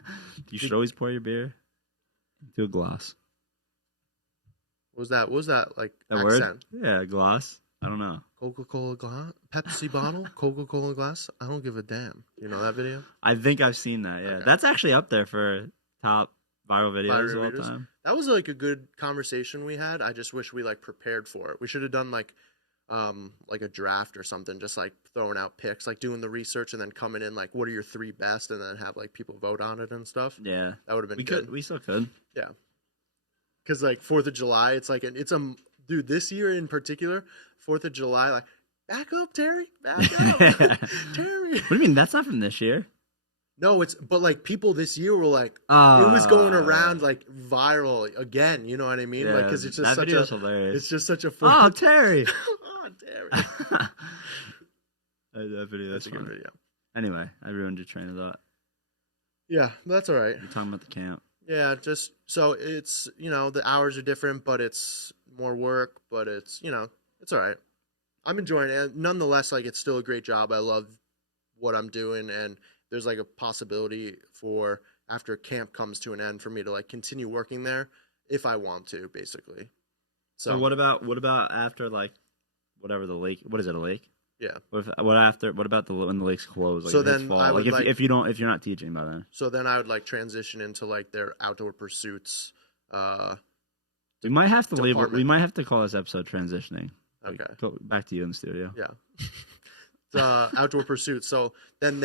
You should always pour your beer into a glass. What was that like that accent? Word? Yeah, glass. I don't know. Coca-Cola glass? Pepsi bottle? Coca-Cola glass? I don't give a damn. You know that video? I think I've seen that, yeah. Okay. That's actually up there for top viral videos of all time. That was like a good conversation we had. I just wish we like prepared for it. We should have done like a draft or something, just like throwing out picks, like doing the research and then coming in like, what are your 3 best, and then have like people vote on it and stuff. Yeah. That would have been good. We still could. Yeah. Because like 4th of July, it's like, dude, this year in particular, 4th of July, like, back up, Terry. Back up. Terry. What do you mean? That's not from this year. No, but like people this year were like, it was going around like viral again. You know what I mean? Yeah, like, because it's just hilarious. It's just such a fun. Oh, Terry. Oh, Terry. That video, that's a good video. Anyway, I ruined your train of thought. Yeah, that's all right. You're talking about the camp. Yeah, just so it's, the hours are different, but it's more work, but it's, it's all right. I'm enjoying it. Nonetheless, like, it's still a great job. I love what I'm doing, and there's like a possibility for after camp comes to an end for me to like continue working there if I want to, basically. So what about after like whatever the lake? What is it? A lake? Yeah. What about when the lake's closed? Like So if it's then fall? I would if you're not teaching by then. So then I would like transition into like their outdoor pursuits. We might have to department. We might have to call this episode transitioning. Okay. Go back to you in the studio. Yeah. The outdoor pursuits. So then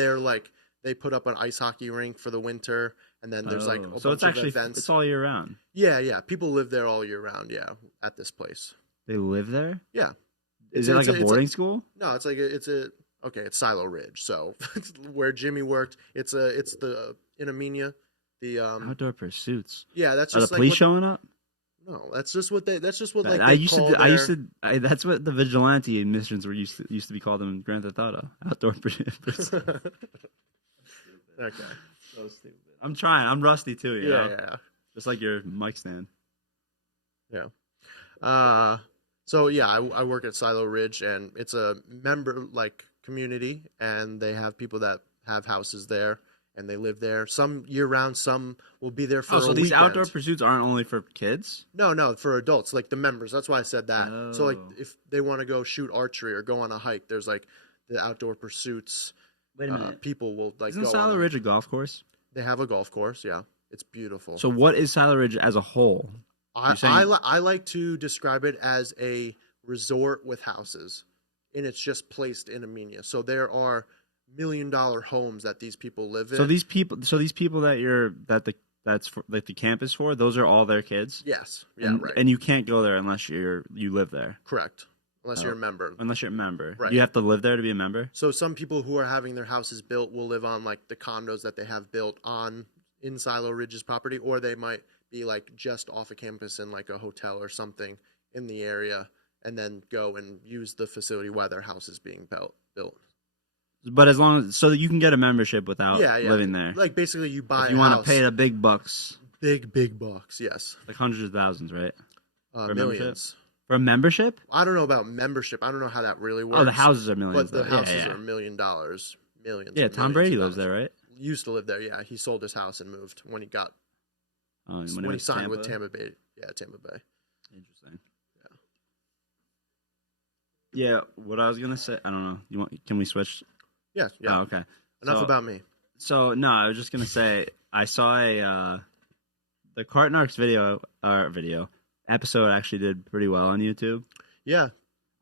they put up an ice hockey rink for the winter, and then there's like a bunch of events. It's all year round. Yeah. People live there all year round. Yeah, at this place. They live there. Yeah. Is it like a boarding school? No, it's Silo Ridge. So where Jimmy worked, it's the in Amenia. The outdoor pursuits. Yeah, that's just are the police showing up? No, that's just what that's what I used to that's what the vigilante missions were used to be called in Grand Theft Auto. Outdoor pursuits. Okay. So stupid. I'm trying. I'm rusty too, you know? Yeah. Just like your mic stand. Yeah. So yeah, I work at Silo Ridge, and it's a member like community, and they have people that have houses there, and they live there. Some year round, some will be there for. So these outdoor pursuits aren't only for kids? No, for adults, like the members. That's why I said that. Oh. So like if they want to go shoot archery or go on a hike, there's like the outdoor pursuits. Wait a minute. People will like. Isn't Silo Ridge a golf course? They have a golf course. Yeah, it's beautiful. So what is Silo Ridge as a whole? I like to describe it as a resort with houses, and it's just placed in Amenia. So there are $1 million homes that these people live in. So these people that's for, like the campus for, those are all their kids? Yes. Yeah, and, right. And you can't go there unless you live there. Correct. Unless you're a member. Unless you're a member. Right. You have to live there to be a member? So some people who are having their houses built will live on like the condos that they have built in Silo Ridge's property, or they might be like just off of campus in like a hotel or something in the area, and then go and use the facility while their house is being built. But as long as, so that you can get a membership without living there. Like basically you buy if you want to pay the big bucks. Big bucks, yes. Like hundreds of thousands, right? Millions. For a membership? I don't know about membership. I don't know how that really works. Oh, the houses are millions. But the houses are $1 million. Millions. Yeah, Tom Brady lives there, right? Used to live there, yeah. He sold his house and moved when he got when he signed with Tampa Bay. Yeah, Tampa Bay. Interesting. Yeah, what I was gonna say, I don't know. Can we switch? Yes. Yeah. Oh, okay. Enough about me. So no, I was just gonna say I saw the Cartnarks video episode actually did pretty well on YouTube. Yeah.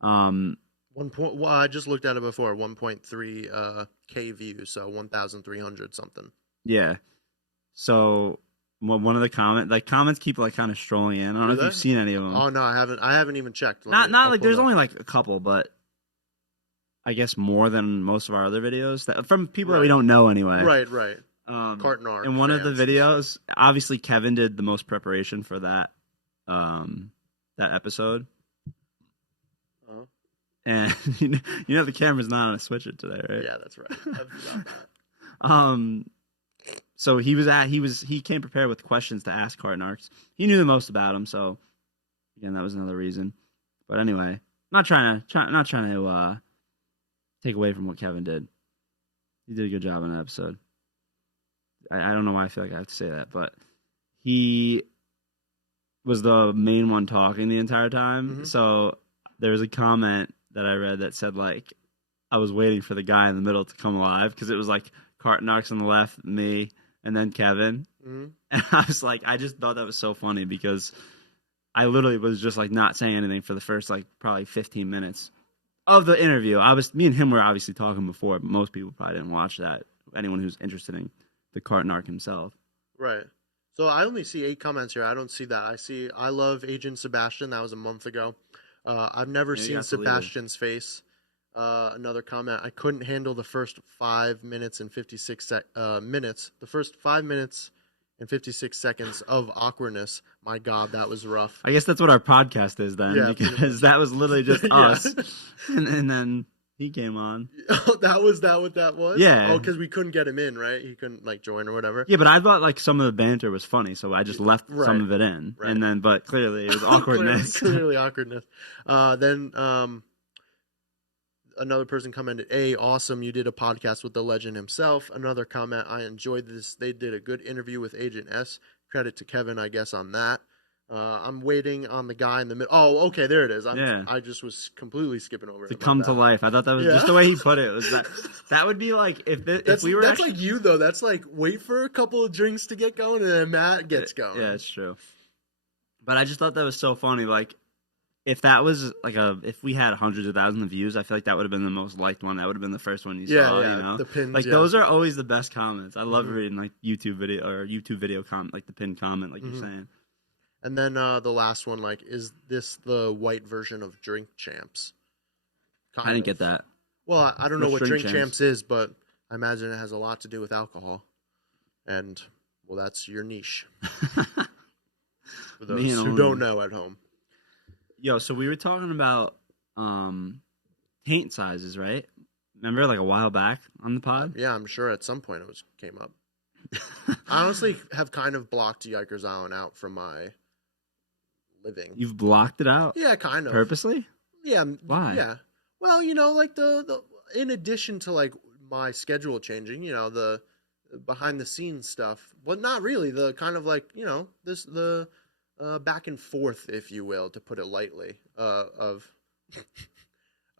Well, I just looked at it before. 1.3 K views, so 1,300 something. Yeah. So one of the comments keep like kind of strolling in. I don't know if you've seen any of them. Oh no, I haven't even checked. Not like there's only like a couple, but I guess more than most of our other videos from people that we don't know anyway. Right. Cartnark. In one of the videos, obviously Kevin did the most preparation for that episode. Uh-huh. And you know the camera's not on a switcher today, right? Yeah, that's right. So he came prepared with questions to ask Cartnarks. He knew the most about him, so again, that was another reason. But anyway, not trying to take away from what Kevin did. He did a good job in that episode. I don't know why I feel like I have to say that, but he was the main one talking the entire time. Mm-hmm. So there was a comment that I read that said like I was waiting for the guy in the middle to come alive because it was like Cartnarks on the left, me, and then Kevin. Mm-hmm. And I was like, I just thought that was so funny because I literally was just like not saying anything for the first like probably 15 minutes of the interview. Me and him were obviously talking before, but most people probably didn't watch that. Anyone who's interested in the Cartnark himself. Right. So I only see 8 comments here. I don't see that. I love Agent Sebastian. That was a month ago. I've never seen Sebastian's face. Another comment. I couldn't handle the first 5 minutes and 56 minutes. The first 5 minutes and 56 seconds of awkwardness. My God, that was rough. I guess that's what our podcast is then, because that was literally just us. And then he came on. Oh, was what that was? Yeah. Oh, because we couldn't get him in, right? He couldn't like join or whatever. Yeah, but I thought like some of the banter was funny, so I just left some of it in. Right. And then, but clearly it was awkwardness. clearly awkwardness. Then another person commented, awesome, you did a podcast with the legend himself. Another comment, I enjoyed this. They did a good interview with Agent S. Credit to Kevin, I guess, on that. I'm waiting on the guy in the middle. Oh, okay, there it is. Yeah. I just was completely skipping over To it. come to life. I thought that was just the way he put it. Was that would be like if we were that's actually... like you though. That's like wait for a couple of drinks to get going and then Matt gets going. Yeah, it's true. But I just thought that was so funny. Like if that was like if we had hundreds of thousands of views, I feel like that would have been the most liked one. That would have been the first one you saw. Yeah, you know, the pins. Like those are always the best comments. I love reading like YouTube video comment, like the pinned comment, like you're saying. And then the last one, like, is this the white version of Drink Champs? I didn't get that. Well, I don't know what Drink Champs is, but I imagine it has a lot to do with alcohol. And, well, that's your niche. For those who don't know at home. Yo, so we were talking about taint sizes, right? Remember, like a while back on the pod? Yeah, I'm sure at some point it came up. I honestly have kind of blocked Yikers Island out from my living. You've blocked it out? Yeah, kind of. Purposely? Yeah. Why? Yeah. Well, you know, like the in addition to like my schedule changing, you know, the behind the scenes stuff. Well, not really. The kind of like, you know, the back and forth, if you will, to put it lightly, of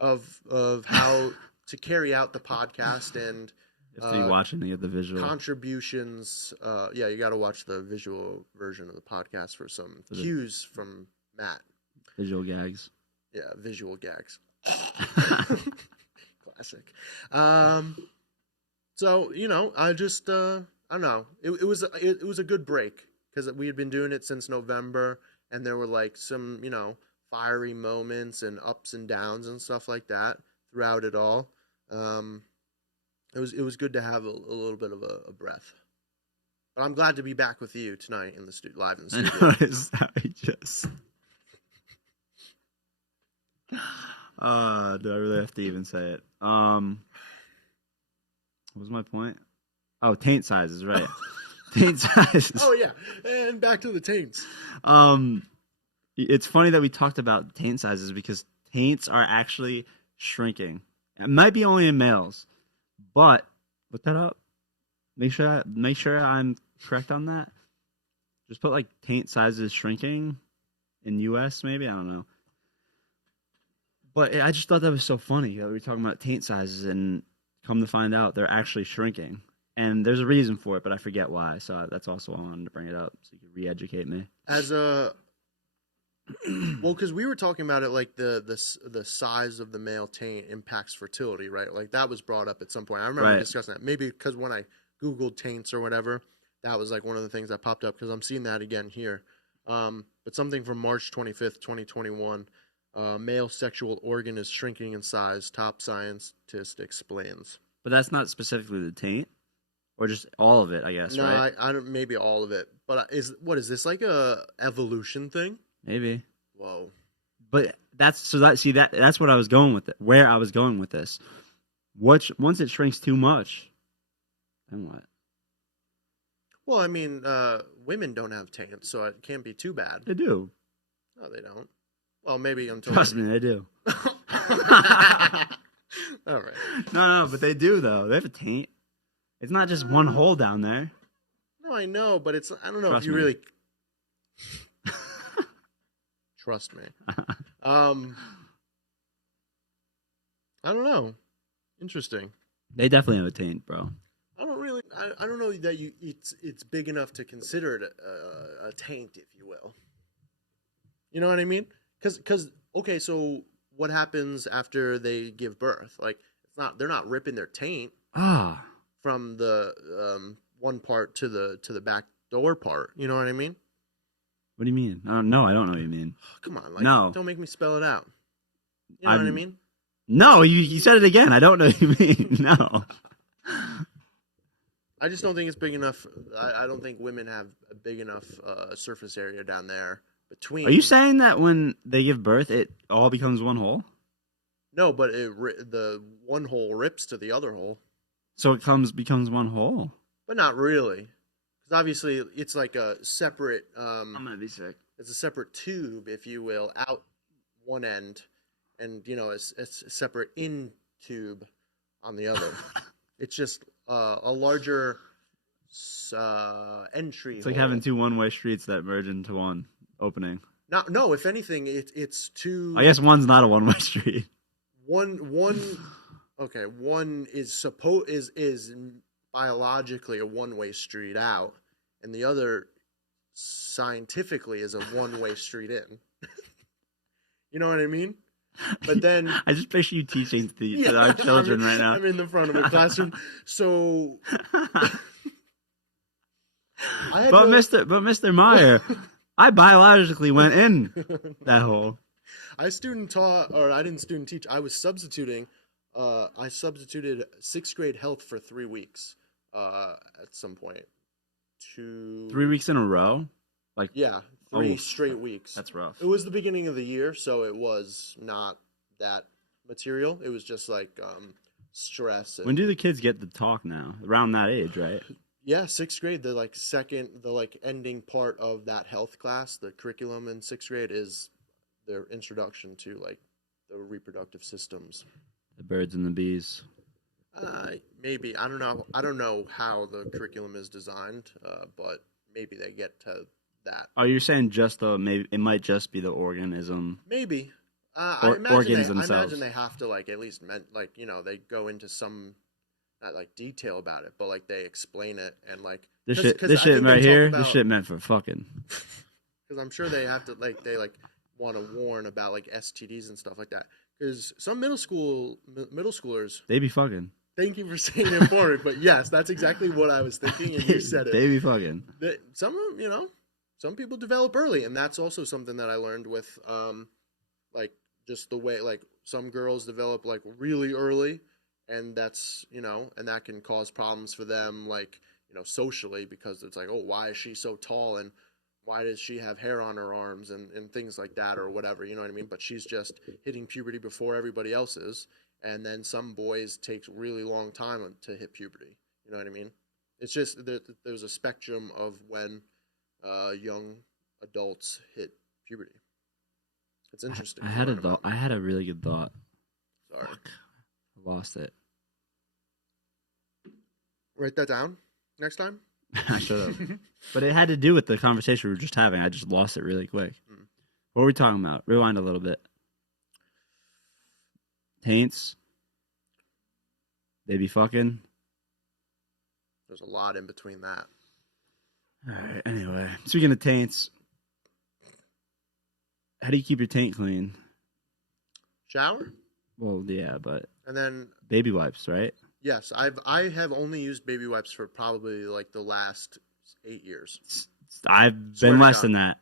how to carry out the podcast and you have to be watching to get the visual contributions. Yeah, you got to watch the visual version of the podcast for some cues from Matt. Visual gags. Yeah, visual gags. Classic. So you know, I just I don't know. It was a good break because we had been doing it since November, and there were like some, you know, fiery moments and ups and downs and stuff like that throughout it all. It was good to have a little bit of a breath. But I'm glad to be back with you tonight in the live in the studio. I noticed that I just. Do I really have to even say it? What was my point? Oh, taint sizes, right? Taint sizes. Oh yeah, and back to the taints. It's funny that we talked about taint sizes because taints are actually shrinking. It might be only in males, but look that up. Make sure I'm correct on that. Just put like taint sizes shrinking in US, maybe, I don't know. But I just thought that was so funny that we were talking about taint sizes, and come to find out they're actually shrinking. And there's a reason for it, but I forget why. So that's also why I wanted to bring it up, so you could re-educate me. Well, because we were talking about it, like the size of the male taint impacts fertility, right? Like that was brought up at some point. I remember discussing that. Maybe because when I Googled taints or whatever, that was like one of the things that popped up, because I'm seeing that again here. But something from March 25th, 2021. Male sexual organ is shrinking in size, top scientist explains. But that's not specifically the taint, or just all of it, I guess, no, right? I don't, maybe all of it. But is this like a evolution thing? Maybe. Whoa. But that's what I was going with it. Where I was going with this. Once it shrinks too much, then what? Well, I mean, women don't have taints, so it can't be too bad. They do. No, they don't. Well, maybe until... Trust me, they do. All right. No, but they do, though. They have a taint. It's not just one hole down there. No, I know, but it's... I don't know Trust if you me. really... Trust me. I don't know. Interesting. They definitely have a taint, bro. I don't really... I don't know that it's big enough to consider it a taint, if you will. You know what I mean? Because okay, so what happens after they give birth? Like, they're not ripping their taint from the one part to the back door part. You know what I mean? What do you mean? No, I don't know what you mean. Come on, like, no, don't make me spell it out. You know what I mean? No, you said it again. I don't know what you mean. No. I just don't think it's big enough. I don't think women have a big enough surface area down there. Between... Are you saying that when they give birth, it all becomes one hole? No, but the one hole rips to the other hole. So it becomes one hole? But not really. Because obviously it's like a separate... I'm going to be sick. It's a separate tube, if you will, out one end. And, you know, it's a separate in tube on the other. It's just a larger entry It's like having two one-way streets that merge into one. opening. No, if anything, it's two. I guess one's not a one-way street. One is biologically a one-way street out, and the other scientifically is a one-way street in. You know what I mean? But then I just picture you teaching to our children right now. I'm in the front of a classroom, so. Mr. Meyer, I biologically went in that hole. I didn't student teach. I was substituting. I substituted 6th grade health for 3 weeks. At some point, 3 weeks in a row. Yeah, 3 straight weeks. That's rough. It was the beginning of the year, so it was not that material. It was just like stress. When do the kids get to talk now? Around that age, right? Yeah, 6th grade. The ending part of that health class, the curriculum in 6th grade is their introduction to like the reproductive systems. The birds and the bees. Maybe I don't know how the curriculum is designed, but maybe they get to that. Oh, you're saying maybe it might just be the organism. Maybe. Organs themselves. I imagine they have to at least they go into some not detail about it, but they explain it and this shit right here. This shit meant for fucking. Because I'm sure they have to they want to warn about STDs and stuff like that. Because some middle schoolers they be fucking. Thank you for saying it for me, but yes, that's exactly what I was thinking, and you said it. They be fucking. Some people develop early, and that's also something that I learned with just the way some girls develop really early, and that's and that can cause problems for them socially, because it's oh, why is she so tall, and why does she have hair on her arms, and things like that, or whatever, you know what I mean? But she's just hitting puberty before everybody else is, and then some boys take really long time to hit puberty, you know what I mean? It's just there's a spectrum of when young adults hit puberty. It's interesting. I had a thought. I had a really good thought. Sorry. Fuck. I lost it. Write that down next time. I should have. But it had to do with the conversation we were just having. I just lost it really quick. What were we talking about? Rewind a little bit. Taints. They be fucking. There's a lot in between that. All right. Anyway, speaking of taints, how do you keep your taint clean? Shower. Well, yeah, but and then baby wipes, right? Yes, I have only used baby wipes for probably the last 8 years. I've been less than that,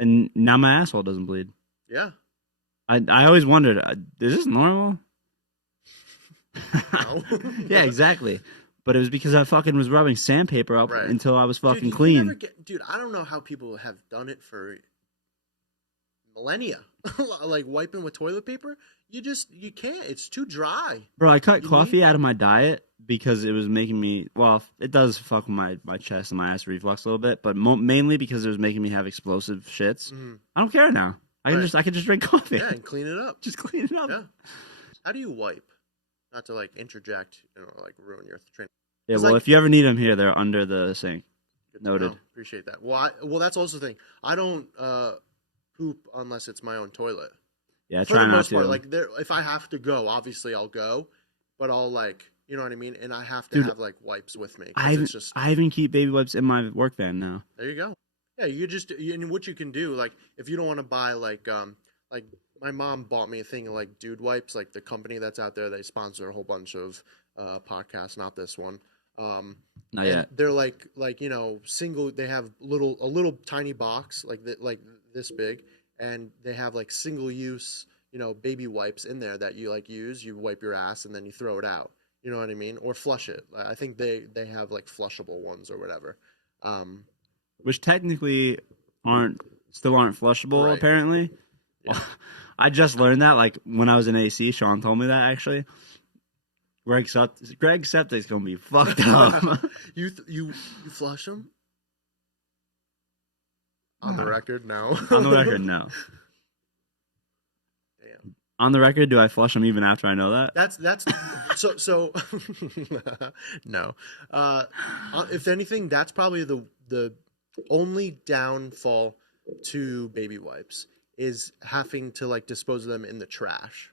and now my asshole doesn't bleed. Yeah. I always wondered, is this normal? No. Yeah, exactly. But it was because I fucking was rubbing sandpaper up until I was fucking clean. Dude, I don't know how people have done it for millennia. Wiping with toilet paper. You can't. It's too dry. Bro, I cut coffee out of my diet because it was making me, well, it does fuck with my chest and my acid reflux a little bit, but mainly because it was making me have explosive shits. Mm-hmm. I don't care now. I can just drink coffee. Yeah, and clean it up. Just clean it up. Yeah. How do you wipe? Not to interject, ruin your training. Yeah, well, if you ever need them here, they're under the sink. Noted. Appreciate that. Well, that's also the thing. I don't poop unless it's my own toilet. Yeah, for the most part. If I have to go, obviously I'll go, but I'll you know what I mean, and I have to have wipes with me. I even keep baby wipes in my work van now. There you go. Yeah, and what you can do, if you don't want to buy my mom bought me a thing of dude wipes, the company that's out there. They sponsor a whole bunch of podcasts, not this one. Not yet. They're single. They have a little tiny box like this big, and they have single use baby wipes in there that you use. You wipe your ass and then you throw it out. You know what I mean? Or flush it. I think they have flushable ones or whatever. Which technically aren't flushable, apparently. Yeah. I just learned that when I was in AC. Sean told me that actually. Greg Septic's gonna be fucked up. You flush them? On the record, no. On the record, no. Damn. On the record, do I flush them even after I know that? That's so no. If anything, that's probably the only downfall to baby wipes is having to like dispose of them in the trash.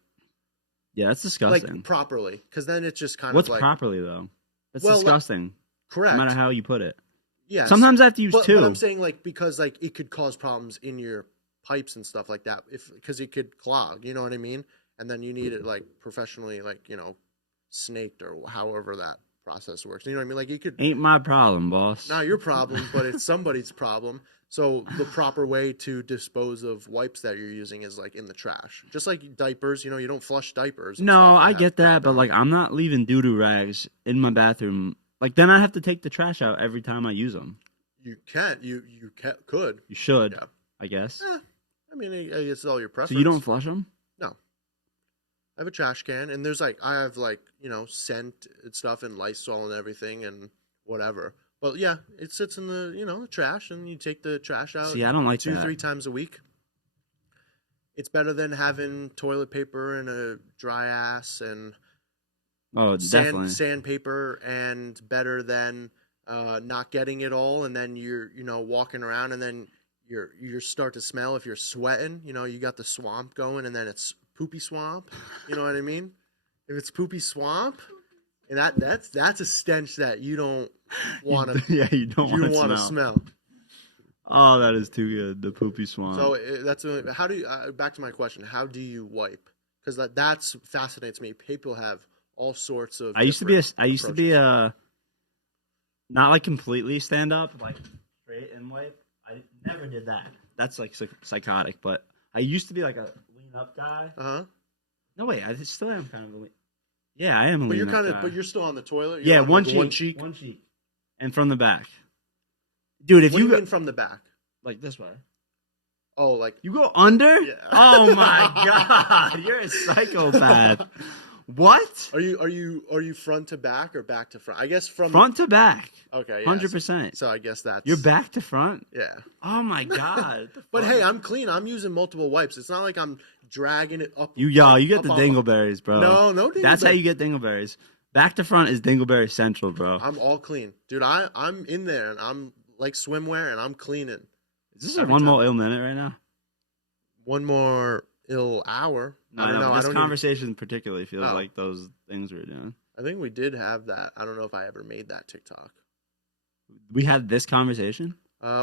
Yeah, that's disgusting. Like properly, because then it's just kind What's of like properly though? That's well, disgusting. Correct. No matter how you put it. Yes. Sometimes I have to use two. But I'm saying like because like it could cause problems in your pipes and stuff like that because it could clog. You know what I mean? And then you need it like professionally, like snaked or however that process works. You know what I mean? Like you could. Ain't my problem, boss. Not your problem, but it's somebody's problem. So the proper way to dispose of wipes that you're using is like in the trash. Just like diapers, you don't flush diapers. No, I get that, but like I'm not leaving doo-doo rags in my bathroom. Like then I have to take the trash out every time I use them. You can't. You could. You should. Yeah. I guess. I mean, I guess it's all your preference. So you don't flush them? No. I have a trash can, and there's like I have like scent and stuff and Lysol and everything and whatever. But yeah, it sits in the trash, and you take the trash out. See, I don't like 2-3 times a week. It's better than having toilet paper and a dry ass and definitely sandpaper, and better than not getting it all, and then you're walking around, and then you start to smell if you're sweating. You got the swamp going, and then it's poopy swamp. You know what I mean? If it's poopy swamp. And that's a stench that you don't want to. Yeah, you don't want to smell. Oh, that is too good. The poopy swamp. So how do you? Back to my question. How do you wipe? Because that fascinates me. People have all sorts of. I used to be not like completely stand up, like straight and wipe. I never did that. That's like psychotic. But I used to be like a lean up guy. No wait, I still am kind of a lean. Yeah, I am a lean up guy. But you're still on the toilet. Yeah, one cheek, and from the back. Dude, if what do you mean from the back? Like this way. Oh, like you go under? Yeah. Oh my god, you're a psychopath. What? Are you front to back or back to front? I guess front to back. Okay, 100%. So I guess that's you're back to front. Yeah. Oh my god. But hey, I'm clean. I'm using multiple wipes. It's not like I'm dragging it up. You get the dingleberries, bro. No dingleberries. That's how you get dingleberries. Back to front is dingleberry central, bro. I'm all clean, dude. I'm in there and I'm like swimwear and I'm cleaning. Is this one more ill minute right now? One more ill hour. I don't know. This conversation particularly feels like those things we were doing. I think we did have that. I don't know if I ever made that TikTok. We had this conversation?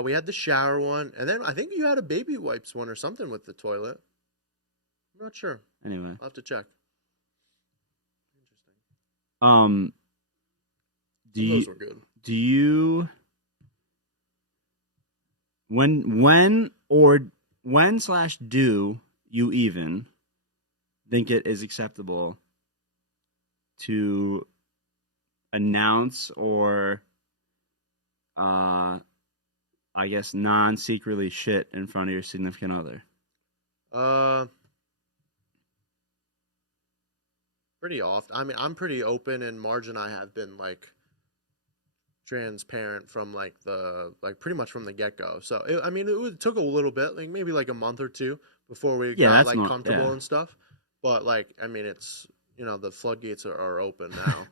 We had the shower one, and then I think you had a baby wipes one or something with the toilet. I'm not sure. Anyway. I'll have to check. Interesting. Those were good. Do you when/do you even think it is acceptable to announce or I guess non-secretly shit in front of your significant other? Pretty often. I mean, I'm pretty open, and Marge and I have been like transparent from pretty much from the get-go. So it took a little bit, like maybe like a month or two before we got like comfortable and stuff. But like, I mean, it's the floodgates are open now.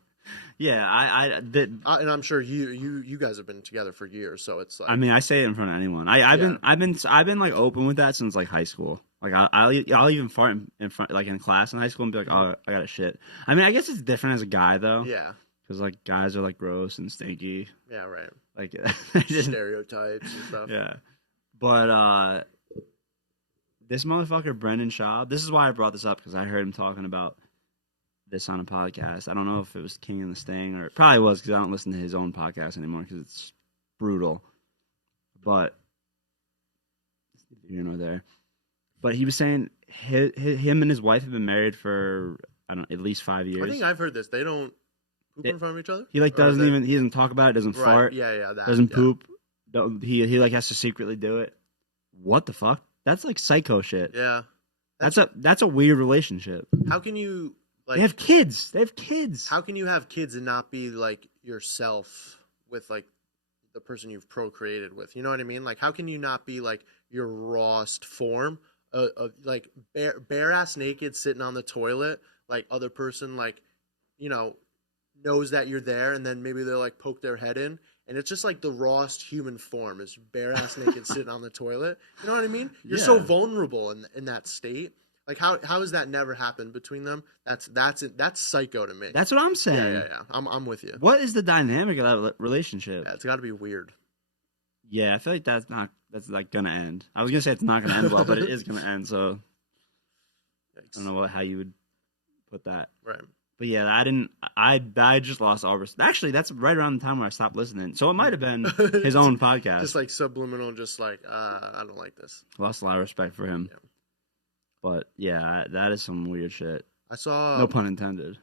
Yeah, and I'm sure you guys have been together for years, so it's like. I mean, I say it in front of anyone. I've been like open with that since like high school. Like I'll even fart in front, like in class in high school, and be like, oh, I got a shit. I mean, I guess it's different as a guy though. Yeah. Because like guys are like gross and stinky. Yeah, right. Like stereotypes and stuff. Yeah, but this motherfucker Brendan Shaw. This is why I brought this up, because I heard him talking about this on a podcast. I don't know if it was King and the Sting, or it probably was, because I don't listen to his own podcast anymore because it's brutal. But here nor there. But he was saying him and his wife have been married for at least 5 years. I think I've heard this. They don't poop in front of each other. He like he doesn't talk about it. Doesn't fart. Yeah. Doesn't poop. He like has to secretly do it. What the fuck? That's like psycho shit. Yeah. That's a weird relationship. How can you like? They have kids. How can you have kids and not be like yourself with like the person you've procreated with? You know what I mean? Like, how can you not be like your rawest form? Like bare ass naked sitting on the toilet, like other person like knows that you're there, and then maybe they'll like poke their head in, and it's just like the rawest human form is bare ass naked sitting on the toilet. You know what I mean? You're so vulnerable in that state. Like how has that never happened between them? That's psycho to me. That's what I'm saying. Yeah. I'm with you. What is the dynamic of that relationship? Yeah, it's got to be weird. Yeah, I feel like that's like gonna end. I was gonna say it's not gonna end well, but it is gonna end. So Yikes. I don't know how you would put that. Right. But yeah, I just lost all respect. Actually, that's right around the time where I stopped listening. So it might have been his own podcast. Just like subliminal, just like, I don't like this. Lost a lot of respect for him. Yeah. But yeah, that is some weird shit. I saw... No pun intended.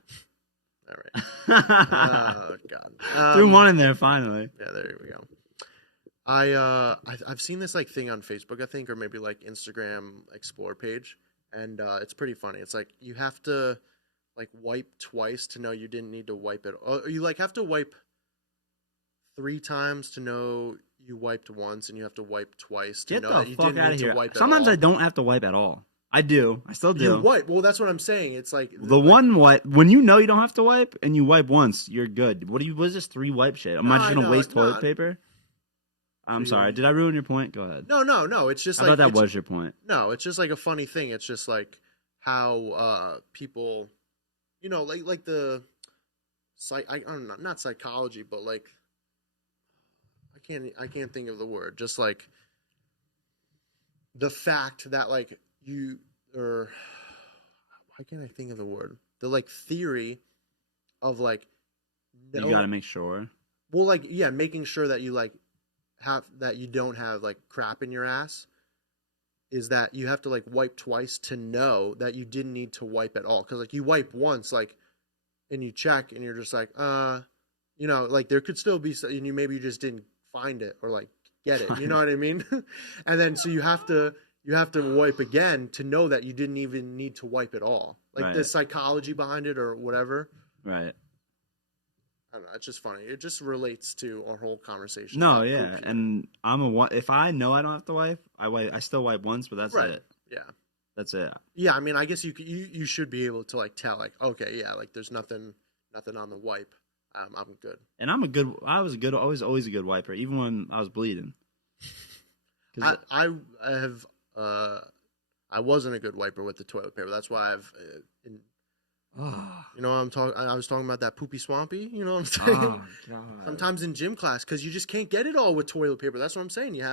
All right. Oh, God. Threw one in there, finally. Yeah, there we go. I've seen this like thing on Facebook, I think, or maybe like Instagram Explore page. And it's pretty funny. It's like you have to... like wipe twice to know you didn't need to wipe it. Or you like have to wipe 3 times to know you wiped once, and you have to wipe twice to know that you didn't need to wipe. Sometimes at all. I don't have to wipe at all. I do. I still do. You wipe. Well, that's what I'm saying. It's like one wipe when you know you don't have to wipe and you wipe once, you're good. What is this 3 wipe shit? Am I just gonna waste toilet paper? I'm sorry. Did I ruin your point? Go ahead. No. It's just I thought that was your point. No, it's just like a funny thing. It's just like how people. You know, like the, I don't know, not psychology, but like, I can't think of the word. Just like the fact that like why can't I think of the word? The like theory of like, you got to make sure. Well, like making sure that you like that you don't have like crap in your ass. Is that you have to like wipe twice to know that you didn't need to wipe at all. Because like you wipe once, like, and you check, and you're just like, you know, like there could still be, and maybe you just didn't find it or like get it. You know what I mean? And then so you have to wipe again to know that you didn't even need to wipe at all. Like the psychology behind it or whatever. Right. I don't know. It's just funny. It just relates to our whole conversation. No, yeah, and if I know I don't have to wipe, I still wipe once, but that's it. Yeah, that's it. Yeah, I mean, I guess you should be able to like tell, like, okay, yeah, like there's nothing on the wipe. I'm good. And I was always a good wiper, even when I was bleeding. I wasn't a good wiper with the toilet paper. That's why you know what I'm talking. I was talking about that poopy swampy. You know what I'm saying? Oh, God. Sometimes in gym class, because you just can't get it all with toilet paper. That's what I'm saying. You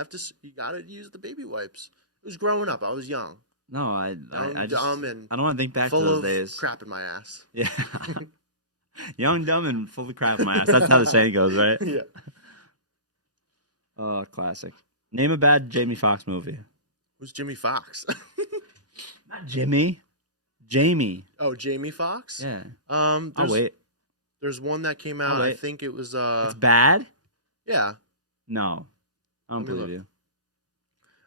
gotta use the baby wipes. It was growing up. I was young. No, I dumb and I don't want to think back to those days. Crap in my ass. Yeah. Young, dumb, and full of crap in my ass. That's how the saying goes, right? Yeah. Oh, classic. Name a bad Jamie Foxx movie. Who's Jimmy Fox? Not Jimmy. Jamie. Oh, Jamie Foxx? Yeah. I'll wait. There's one that came out. I think it was. It's bad? Yeah. No. I don't believe you.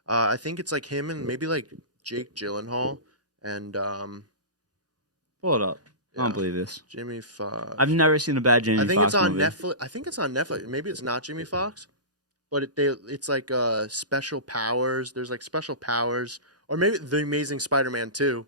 I think it's like him and maybe like Jake Gyllenhaal and. Pull it up. Yeah. I don't believe this. Jamie Foxx. I've never seen a bad Jamie Foxx movie. I think it's on Netflix. I think it's on Netflix. Maybe it's not Jamie Foxx, but it's like special powers. There's like special powers, or maybe The Amazing Spider-Man 2.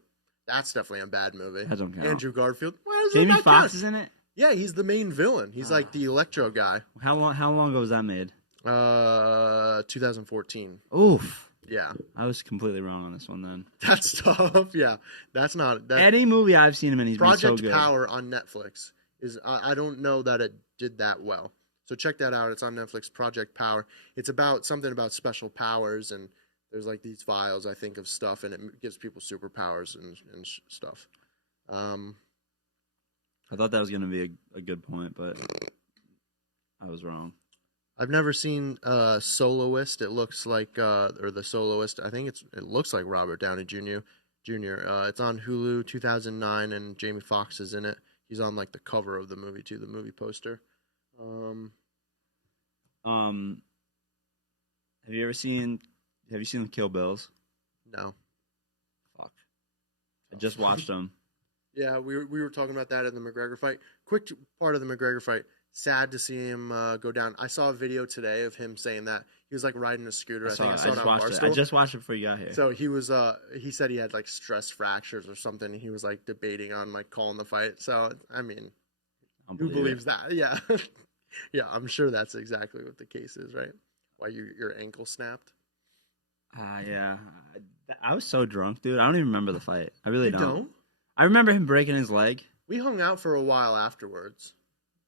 That's definitely a bad movie. That don't count. Andrew Garfield. Jamie Foxx is in it? Yeah, he's the main villain. He's like the Electro guy. How long ago was that made? 2014. Oof. Yeah. I was completely wrong on this one then. That's tough. Yeah. That's not... Any movie I've seen him in, he's been so good. Project Power on Netflix is... I don't know that it did that well. So check that out. It's on Netflix, Project Power. It's about something about special powers, and there's like these files, I think, of stuff, and it gives people superpowers and stuff. I thought that was going to be a good point, but I was wrong. I've never seen Soloist. It looks like, or The Soloist. I think it looks like Robert Downey Jr. It's on Hulu, 2009, and Jamie Foxx is in it. He's on like the cover of the movie too, the movie poster. Have you seen the Kill Bills? No. Fuck. I just watched them. Yeah, we were talking about that in the McGregor fight. Quick part of the McGregor fight. Sad to see him go down. I saw a video today of him saying that he was like riding a scooter. I saw it on Barstool. I just watched it before you got here. So he was he said he had like stress fractures or something. He was like debating on like calling the fight. So I mean, who believes that? Yeah. Yeah, I'm sure that's exactly what the case is, right? Why your ankle snapped? Yeah. I was so drunk, dude. I don't even remember the fight. I really You don't? I remember him breaking his leg. We hung out for a while afterwards.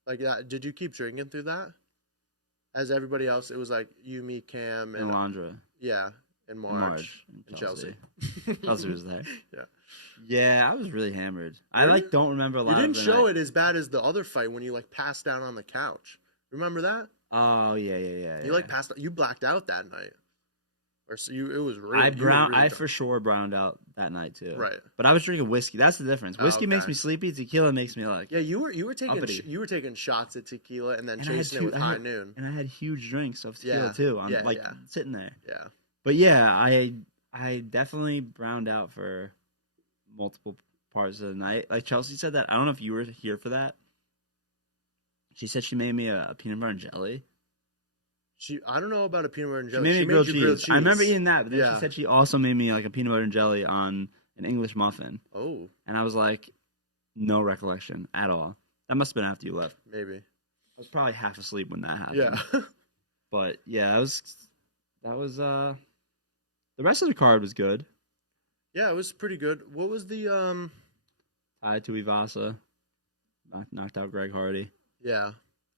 Like, did you keep drinking through that? As everybody else, it was like you, me, Cam, and Alondra. Yeah, and Marge and Chelsea. Chelsea was there. Yeah. Yeah, I was really hammered. I don't remember a lot. You didn't show it as bad as the other fight when you like passed out on the couch. Remember that? Oh yeah. You like passed. You blacked out that night, or so you. It was really. I for sure browned out that night too. Right. But I was drinking whiskey. That's the difference. Whiskey makes me sleepy. Tequila makes me like. Yeah, you were taking shots at tequila and then chasing it with high noon. And I had huge drinks of tequila too. I'm sitting there. Yeah. But yeah, I definitely browned out for multiple parts of the night. Like Chelsea said that. I don't know if you were here for that. She said she made me a peanut butter and jelly. I don't know about a peanut butter and jelly. She made me grilled cheese. I remember eating that, but then she said she also made me like a peanut butter and jelly on an English muffin. Oh. And I was like, no recollection at all. That must have been after you left. Maybe. I was probably half asleep when that happened. Yeah. But yeah, that was the rest of the card was good. Yeah, it was pretty good. What was the Tied to Ivasa. Knocked out Greg Hardy. Yeah.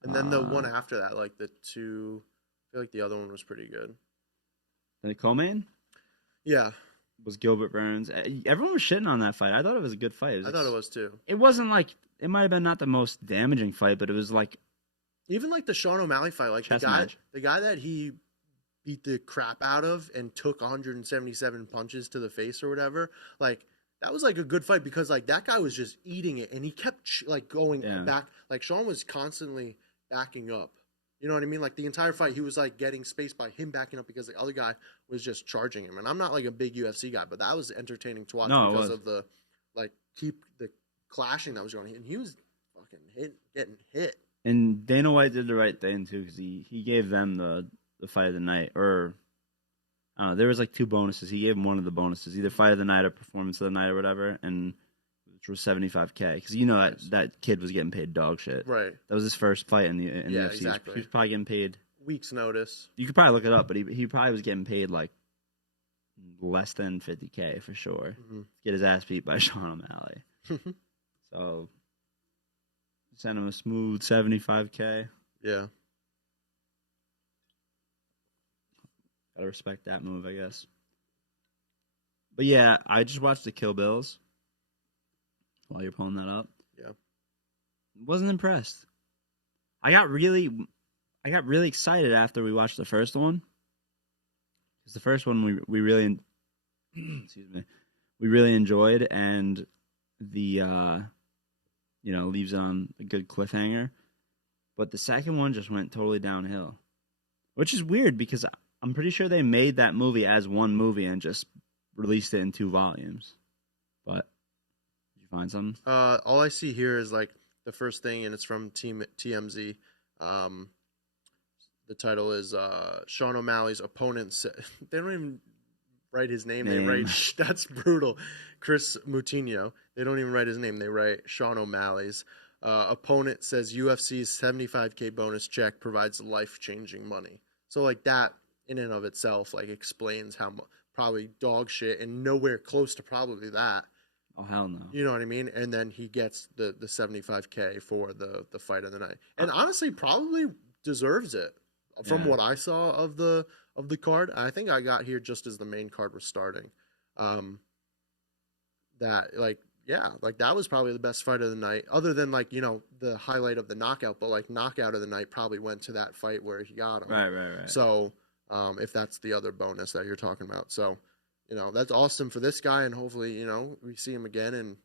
And then the one after that, like the two, I feel like the other one was pretty good. And the co-main? Yeah. Was Gilbert Burns. Everyone was shitting on that fight. I thought it was a good fight. I thought it was too. It wasn't like, it might have been not the most damaging fight, but it was like. Even like the Sean O'Malley fight, like the guy that he beat the crap out of and took 177 punches to the face or whatever, like that was like a good fight because like that guy was just eating it and he kept like going back. Like Sean was constantly backing up. You know what I mean? Like the entire fight, he was like getting spaced by him backing up because the other guy was just charging him. And I'm not like a big UFC guy, but that was entertaining to watch because of the like the clashing that was going on. And he was fucking getting hit. And Dana White did the right thing too because he gave them the fight of the night, or I don't know, there was like two bonuses. He gave them one of the bonuses, either fight of the night or performance of the night or whatever, and which was $75K because you know that kid was getting paid dog shit. Right. That was his first fight in the UFC. Exactly. He was probably getting paid week's notice. You could probably look it up, but he probably was getting paid like less than $50K for sure. Mm-hmm. Get his ass beat by Sean O'Malley. So send him a smooth $75K. Yeah. Gotta respect that move, I guess. But yeah, I just watched the Kill Bills while you're pulling that up. Yeah. Wasn't impressed. I got really excited after we watched the first one. Because the first one we really excuse me. We really enjoyed, and the leaves on a good cliffhanger. But the second one just went totally downhill. Which is weird because I'm pretty sure they made that movie as one movie and just released it in 2 volumes. But did you find something? All I see here is like the first thing, and it's from TMZ. The title is Sean O'Malley's opponent. They don't even write his name. They write that's brutal. Chris Moutinho. They don't even write his name. They write Sean O'Malley's. Opponent says UFC's $75K bonus check provides life-changing money. So like that in and of itself like explains how probably dog shit and nowhere close to probably that. Oh hell no. You know what I mean? And then he gets the $75K for the fight of the night. And honestly probably deserves it from what I saw of the card. I think I got here just as the main card was starting. That was probably the best fight of the night, other than the highlight of the knockout. But knockout of the night probably went to that fight where he got him. Right. So if that's the other bonus that you're talking about, so that's awesome for this guy, and hopefully we see him again. And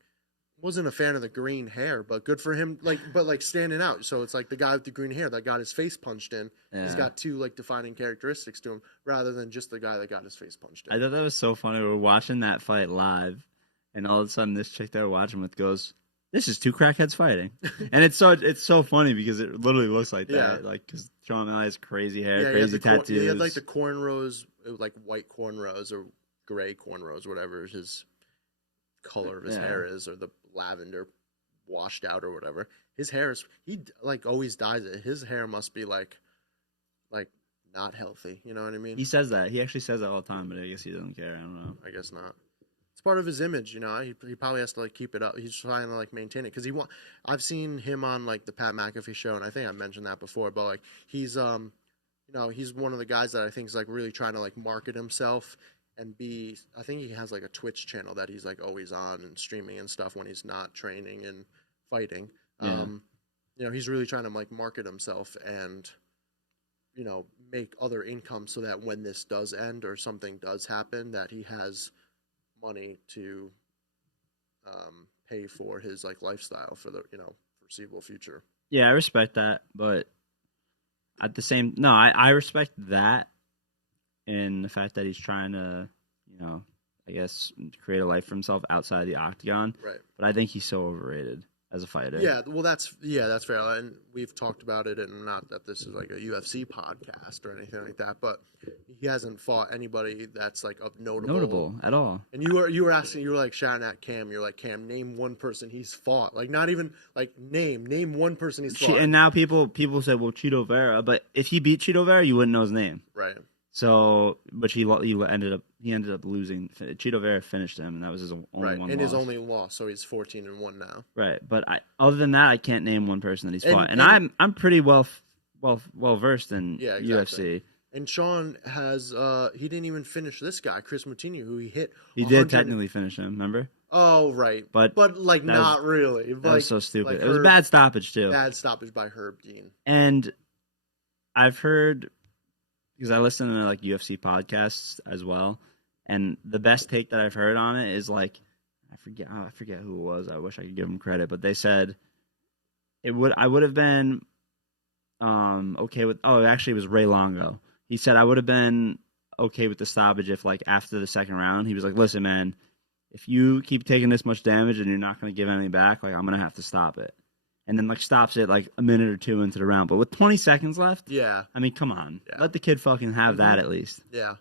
wasn't a fan of the green hair, but good for him. But standing out. So it's like the guy with the green hair that got his face punched in. Yeah. He's got 2 defining characteristics to him, rather than just the guy that got his face punched in. I thought that was so funny. We were watching that fight live. And all of a sudden, this chick that we're watching with goes, "This is 2 crackheads fighting," and it's so funny because it literally looks like that. Because Sean O'Malley has crazy hair, crazy tattoos. He had the cornrows, white cornrows or gray cornrows, whatever his color of his hair is, or the lavender washed out or whatever. His hair is he like always dyes it. His hair must be like not healthy. You know what I mean? He says that. He actually says that all the time, but I guess he doesn't care. I don't know. I guess not. It's part of his image, you know. He probably has to like keep it up. He's trying to like maintain it because I've seen him on like the Pat McAfee show, and I think I mentioned that before. But like he's you know, he's one of the guys that I think is like really trying to like market himself and be. I think he has like a Twitch channel that he's like always on and streaming and stuff when he's not training and fighting. Yeah. You know, he's really trying to like market himself and, you know, make other income so that when this does end or something does happen, that he has money to pay for his like lifestyle for the, you know, foreseeable future. Yeah, I respect that, but at the same, no, I respect that in the fact that he's trying to, you know, I guess create a life for himself outside the octagon. Right. But I think he's so overrated as a fighter. Yeah, well, that's fair, and we've talked about it, and not that this is like a UFC podcast or anything like that, but he hasn't fought anybody that's like notable at all. And you were asking, you were like shouting at Cam, you're like, Cam, name one person he's fought, like not even like name one person he's fought. And now people say, well, Cheeto Vera, but if he beat Cheeto Vera, you wouldn't know his name, right? So, but he ended up losing. Cheeto Vera finished him, and that was his only one and loss. his only loss. So he's 14-1 now. Right, but other than that, I can't name one person that he's fought, and I'm pretty well versed in UFC. And Sean has he didn't even finish this guy, Chris Moutinho, who he hit. He did technically finish him, remember? Oh right, but like not really. That was so stupid. Like it was a bad stoppage too. Bad stoppage by Herb Dean. And I've heard, because I listen to like UFC podcasts as well, and the best take that I've heard on it is like, I forget who it was. I wish I could give him credit, but they said I would have been okay with. Oh, actually, it was Ray Longo. He said I would have been okay with the stoppage if like after the second round he was like, listen, man, if you keep taking this much damage and you're not going to give anything back, like I'm going to have to stop it. And then like stops it like a minute or two into the round. But with 20 seconds left, yeah, I mean, come on, let the kid fucking have that at least. Yeah,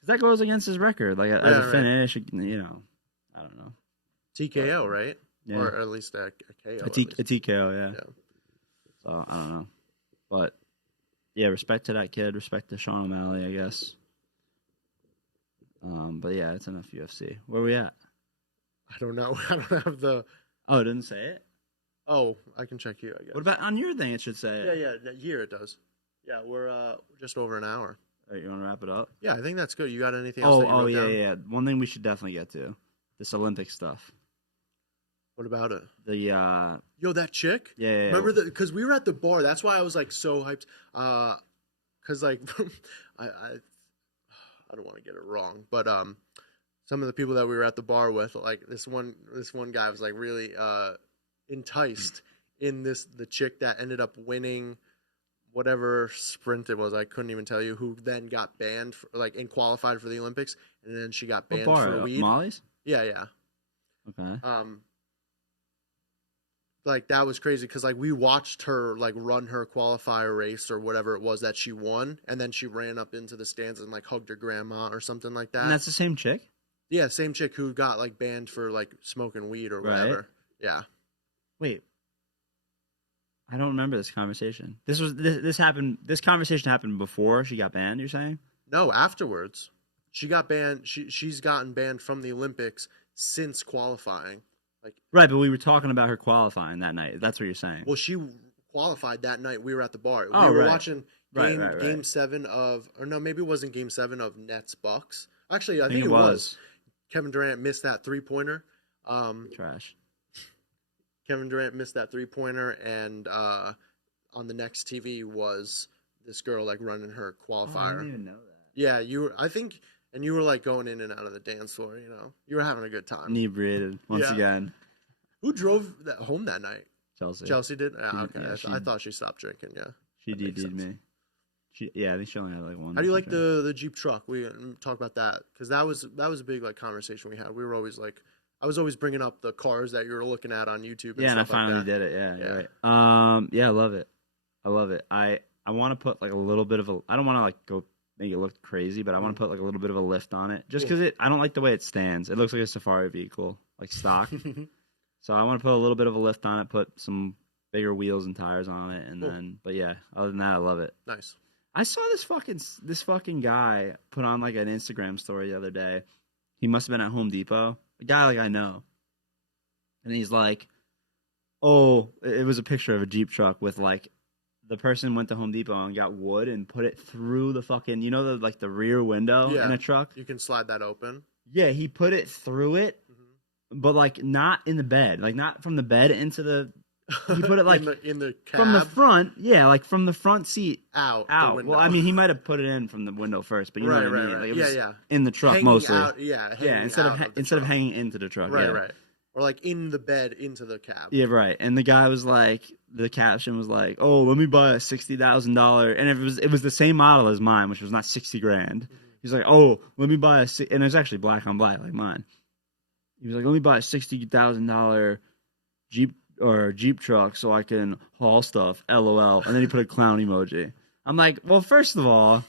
because that goes against his record, like as a finish, you know. I don't know. TKO, right? Yeah. Or at least a KO. A TKO, yeah. So I don't know, but yeah, respect to that kid. Respect to Sean O'Malley, I guess. But yeah, it's enough UFC. Where are we at? I don't know. I don't have the. Oh, it didn't say it. Oh, I can check here, I guess. What about on your thing? It should say it. Yeah. Here it does. Yeah, we're just over an hour. All right, you want to wrap it up? Yeah, I think that's good. You got anything else? Oh, yeah. One thing we should definitely get to this Olympic stuff. What about it? That chick? Yeah. Remember that? Because we were at the bar. That's why I was like so hyped. Because like I don't want to get it wrong, but some of the people that we were at the bar with, like this one guy was like really enticed in the chick that ended up winning whatever sprint it was. I couldn't even tell you, who then got banned and qualified for the Olympics, and then she got banned for weed. Molly's? Yeah. Okay. Like that was crazy because like we watched her like run her qualifier race or whatever it was that she won, and then she ran up into the stands and like hugged her grandma or something like that. And that's the same chick? Yeah, same chick who got like banned for like smoking weed or whatever. Right. Yeah. Wait. I don't remember this conversation. This happened. This conversation happened before she got banned, you're saying? No, afterwards. She got banned. She's gotten banned from the Olympics since qualifying. Right, but we were talking about her qualifying that night. That's what you're saying. Well, she qualified that night. We were at the bar. We were watching game 7 of, or no, maybe it wasn't game 7 of Nets Bucks. Actually, I think it was. Kevin Durant missed that 3-pointer. Trash. Kevin Durant missed that 3-pointer, and on the next TV was this girl like running her qualifier. I didn't even know that. Yeah, and you were like going in and out of the dance floor, you know. You were having a good time. Inebriated once again. Who drove home that night? Chelsea. Chelsea did? Okay. I thought she stopped drinking, yeah. She DD'd me. I think she only had like one. How do you like the Jeep truck? We talk about that because that was a big like conversation we had. We were always like, I was always bringing up the cars that you were looking at on YouTube. And and I finally did it. Yeah, you're right. I love it. I want to put like a little bit of I don't want to like go make it look crazy, but I want to put like a little bit of a lift on it just because I don't like the way it stands. It looks like a safari vehicle, like stock. So I want to put a little bit of a lift on it, put some bigger wheels and tires on it, and then. But yeah, other than that, I love it. Nice. I saw this fucking guy put on like an Instagram story the other day. He must have been at Home Depot. A guy like I know, and he's like, "Oh, it was a picture of a Jeep truck with like." The person went to Home Depot and got wood and put it through the fucking, the rear window in a truck? You can slide that open. Yeah, he put it through it, but like not in the bed. Like not from the bed into the... He put it like... in the cab? From the front. Yeah, like from the front seat. Out. Well, I mean, he might have put it in from the window first, but you know what I mean? Like, it was in the truck hanging mostly. Out, instead of hanging into the truck. Right. Or like in the bed into the cab. Yeah, right. And the guy was like, the caption was like, "Oh, let me buy a $60,000," and it was the same model as mine, which was not $60,000. Mm-hmm. He's like, "Oh, let me buy and it's actually black on black like mine." He was like, "Let me buy a $60,000 Jeep truck so I can haul stuff." LOL. And then he put a clown emoji. I'm like, well, first of all,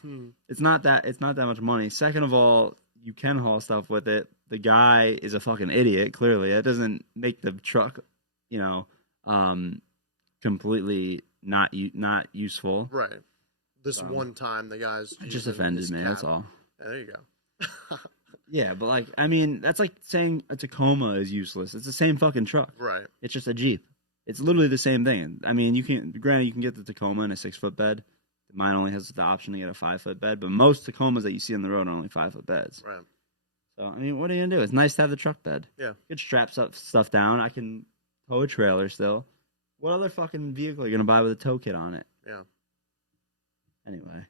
it's not that much money. Second of all, you can haul stuff with it. The guy is a fucking idiot, clearly. That doesn't make the truck, completely not useful. Right. This one time, the guy's... It just offended me, that's all. Yeah, there you go. Yeah, but like, I mean, that's like saying a Tacoma is useless. It's the same fucking truck. Right. It's just a Jeep. It's literally the same thing. I mean, you can get the Tacoma in a 6-foot bed. Mine only has the option to get a 5-foot bed, but most Tacomas that you see on the road are only 5-foot beds. Right. So, I mean, what are you going to do? It's nice to have the truck bed. Yeah. You can strap stuff down. I can tow a trailer still. What other fucking vehicle are you going to buy with a tow kit on it? Yeah. Anyway.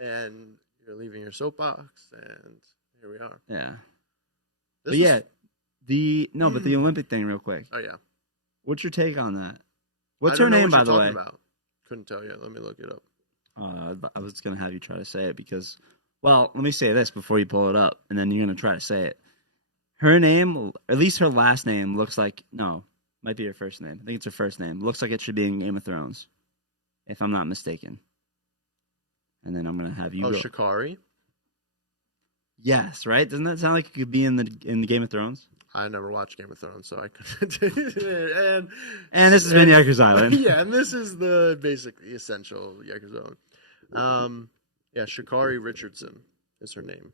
And you're leaving your soapbox, and here we are. Yeah. But the Olympic thing real quick. Oh, yeah. What's your take on that? What's her name, by the way? About. Couldn't tell you. Let me look it up. I was going to have you try to say it because, well, let me say this before you pull it up, and then you're going to try to say it. Her name, at least her last name, looks like, might be her first name. I think it's her first name. Looks like it should be in Game of Thrones, if I'm not mistaken. And then I'm going to have you go. Shikari? Yes, right? Doesn't that sound like it could be in the Game of Thrones? I never watched Game of Thrones, so I couldn't. and this has been Yikers Island. Yeah, and this is the basically essential Yikers Zone. Yeah, Shikari Richardson is her name.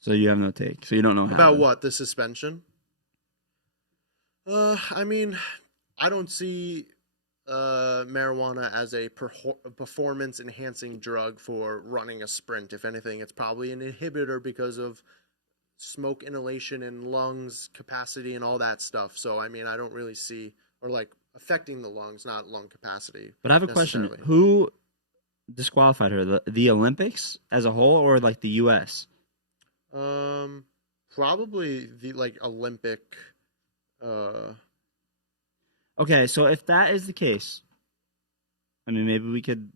So you have no take. So you don't know how. About what? The suspension? I mean, I don't see marijuana as a performance-enhancing drug for running a sprint. If anything, it's probably an inhibitor because of smoke inhalation and lungs capacity and all that stuff. So, I mean, I don't really see, or like affecting the lungs, not lung capacity. But I have a question. Who disqualified her? The Olympics as a whole, or like the U.S.? Probably the Olympic. Okay, so if that is the case, I mean, maybe we could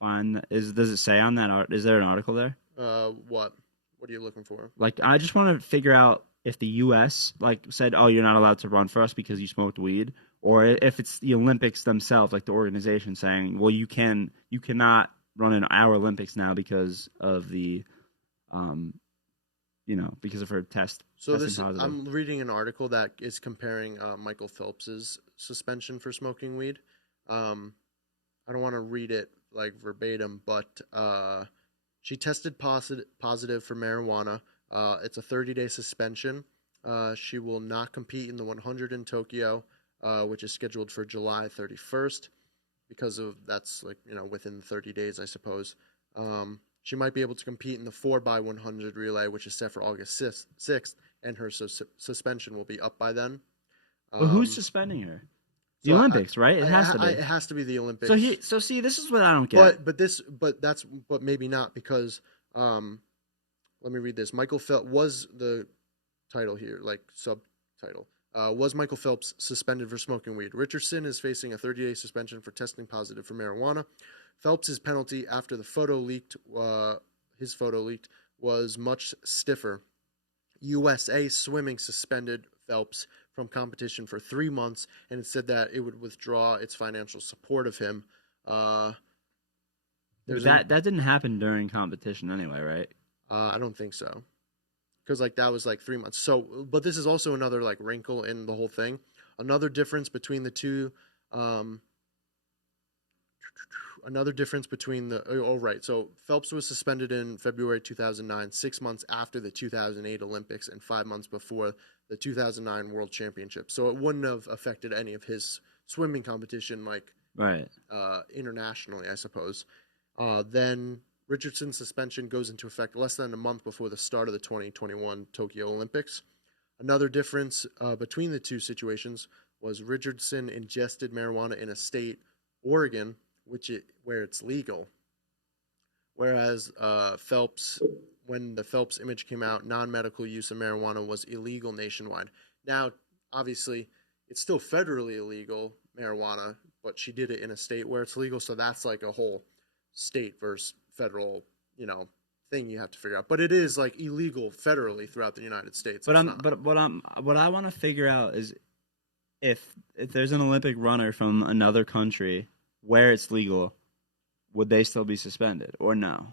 find. Does it say on that? Is there an article there? What? What are you looking for? Like, I just want to figure out if the U.S. said, "Oh, you're not allowed to run for us because you smoked weed," or if it's the Olympics themselves, like the organization, saying, "Well, you cannot run in our Olympics now because of the, because of her test." So I'm reading an article that is comparing Michael Phelps's suspension for smoking weed. I don't want to read it verbatim, but she tested positive for marijuana. It's a 30-day suspension. She will not compete in the 100 in Tokyo, which is scheduled for July 31st, because of that's within 30 days, I suppose. She might be able to compete in the 4x100 relay, which is set for August 6th, and her suspension will be up by then. But who's suspending her? The Olympics, right? It has to be. It has to be the Olympics. So see, this is what I don't get. But maybe not, because let me read this. Michael Phelps was the title here, subtitle. Was Michael Phelps suspended for smoking weed? Richardson is facing a 30-day suspension for testing positive for marijuana. Phelps' penalty after his photo leaked, was much stiffer. USA Swimming suspended Phelps from competition for 3 months, and it said that it would withdraw its financial support of him. That didn't happen during competition anyway, right? I don't think so, because like that was like 3 months. So, but this is also another like wrinkle in the whole thing. Another difference between the two. Another difference between the right. So Phelps was suspended in February 2009, 6 months after the 2008 Olympics and 5 months before the 2009 World Championship. So it wouldn't have affected any of his swimming competition, like internationally, I suppose. Then Richardson's suspension goes into effect less than a month before the start of the 2021 Tokyo Olympics. Another difference between the two situations was Richardson ingested marijuana in a state, Oregon, where it's legal. Whereas Phelps, when the Phelps image came out, non-medical use of marijuana was illegal nationwide. Now, obviously, it's still federally illegal, marijuana, but she did it in a state where it's legal, so that's like a whole state versus federal, thing you have to figure out. But it is like illegal federally throughout the United States. But what I want to figure out is if there's an Olympic runner from another country where it's legal, would they still be suspended or no?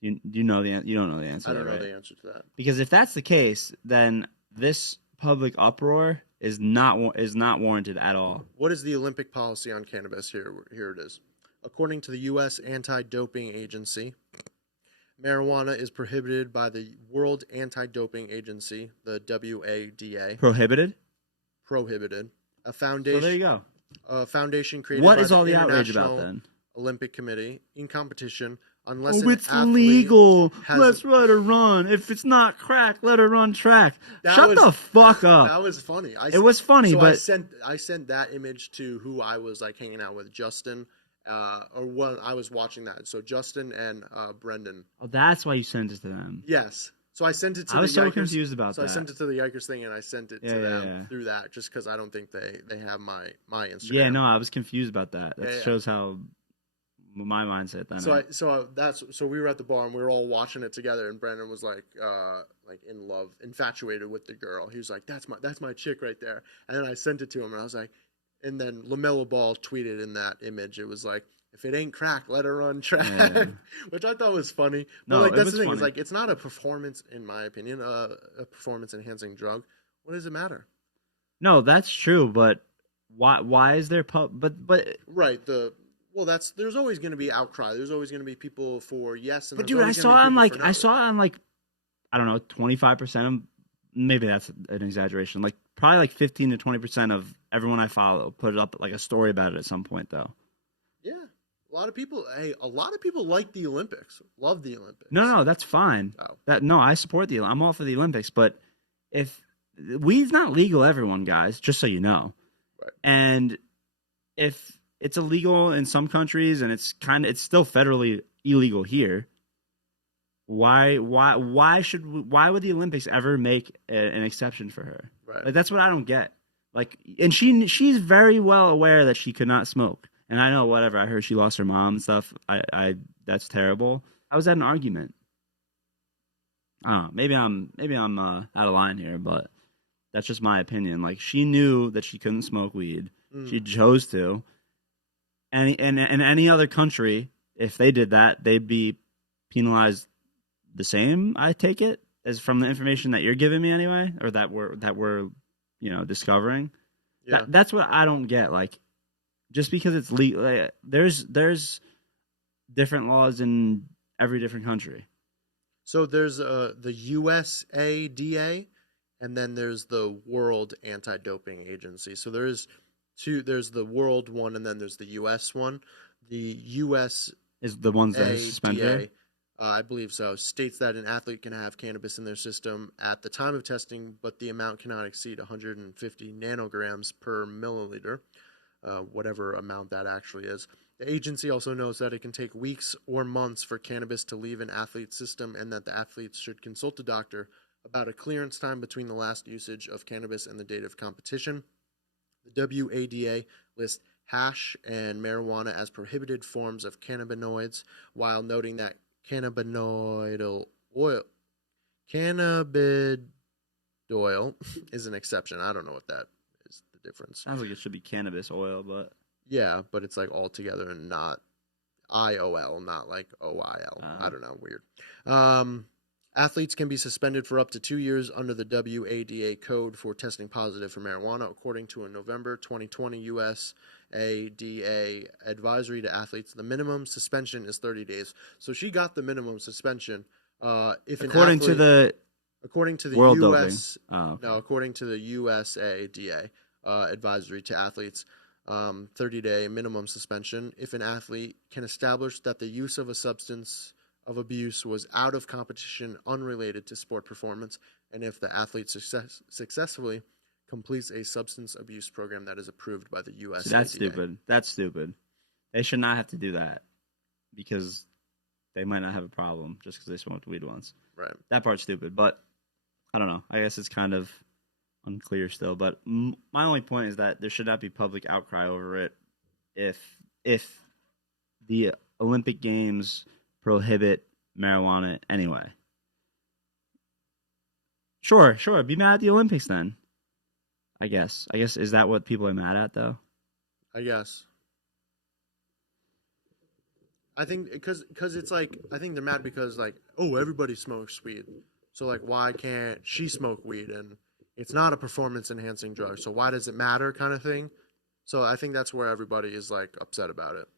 You don't know the answer. I don't know the answer to that. Because if that's the case, then this public uproar is not warranted at all. What is the Olympic policy on cannabis? Here it is. According to the U.S. Anti-Doping Agency, marijuana is prohibited by the World Anti-Doping Agency, the WADA. Prohibited. A foundation. So there you go. A foundation created what by is all the outrage International about then? Olympic Committee in competition unless it's legal. Let's let her run. If it's not crack, let her run track. Shut the fuck up. That was funny. It was funny, so but I sent that image to who I was like hanging out with, Justin, or when I was watching that. So Justin and Brendan. Oh, that's why you sent it to them. Yes. So I sent it to I was so Yikers, confused about that. So I sent it to the Yikers thing, and I sent it to them through that, just because I don't think they have my Instagram. Yeah, no, I was confused about that. That shows how my mindset then. So we were at the bar and we were all watching it together, and Brandon was like in love, infatuated with the girl. He was like, "That's my chick right there." And then I sent it to him, and I was like, and then LaMelo Ball tweeted in that image, it was like, "If it ain't crack, let her run track," which I thought was funny. But like that's the thing. Funny. It's like it's not a performance, in my opinion, a performance enhancing drug. What does it matter? No, that's true. But why is there But right there's always going to be outcry. There's always going to be people for yes. And but dude, I saw on like I don't know 25% of, maybe that's an exaggeration. Like probably like 15 to 20% of everyone I follow put up like a story about it at some point though. Yeah. A lot of people like the Olympics, love the Olympics. No, that's fine. Oh. I support I'm all for the Olympics, but if weed's not legal, everyone, guys, just so you know. Right. And if it's illegal in some countries and it's still federally illegal here, why would the Olympics ever make an exception for her? Right. Like that's what I don't get. Like, and she's very well aware that she could not smoke. And I know, whatever, I heard she lost her mom and stuff. That's terrible. I was at an argument. I don't know. Maybe I'm out of line here, but that's just my opinion. Like, she knew that she couldn't smoke weed. She chose to. And in any other country, if they did that, they'd be penalized the same, I take it, as from the information that you're giving me anyway, or that we're discovering. Yeah. That's what I don't get. Like, just because it's legal, like, there's different laws in every different country. So there's the USADA, and then there's the World Anti-Doping Agency. So there's the world one, and then there's the US one. The US is the ones that suspended. I believe so. States that an athlete can have cannabis in their system at the time of testing, but the amount cannot exceed 150 nanograms per milliliter. Whatever amount that actually is. The agency also knows that it can take weeks or months for cannabis to leave an athlete's system, and that the athletes should consult a doctor about a clearance time between the last usage of cannabis and the date of competition. The WADA lists hash and marijuana as prohibited forms of cannabinoids, while noting that cannabinoid oil is an exception. I don't know what that is, the difference. Sounds like it should be cannabis oil, but yeah, but it's like all together and not IOL, not like OIL. I don't know, weird. Athletes can be suspended for up to 2 years under the WADA code for testing positive for marijuana, according to a November 2020 U.S. ADA advisory to athletes. The minimum suspension is 30 days. So she got the minimum suspension. If an according athlete, to the according to the World U.S. Doping. No, according to the USADA advisory to athletes, 30-day minimum suspension. If an athlete can establish that the use of a substance of abuse was out of competition unrelated to sport performance, and if the athlete successfully completes a substance abuse program that is approved by the USADA. That's stupid. That's stupid. They should not have to do that because they might not have a problem just because they smoked weed once. Right. That part's stupid, but I don't know. I guess it's kind of unclear still. But my only point is that there should not be public outcry over it if the Olympic Games prohibit marijuana anyway. Sure. Be mad at the Olympics then. I guess is that what people are mad at though? I guess. I think because it's like I think they're mad because like everybody smokes weed, so like why can't she smoke weed and it's not a performance enhancing drug, so why does it matter kind of thing. So I think that's where everybody is like upset about it.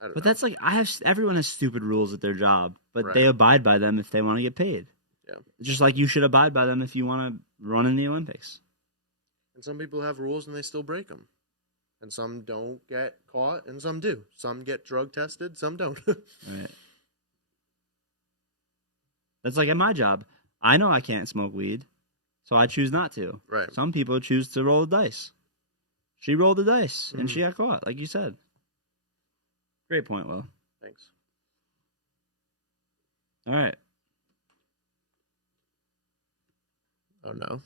But know. That's like everyone has stupid rules at their job, but right. They abide by them if they want to get paid. Yeah. Just like you should abide by them if you want to run in the Olympics. And some people have rules and they still break them. And some don't get caught and some do. Some get drug tested, some don't. Right. That's like at my job. I know I can't smoke weed, so I choose not to. Right. Some people choose to roll the dice. She rolled the dice and she got caught, like you said. Great point, Will. Thanks. All right. Oh, no.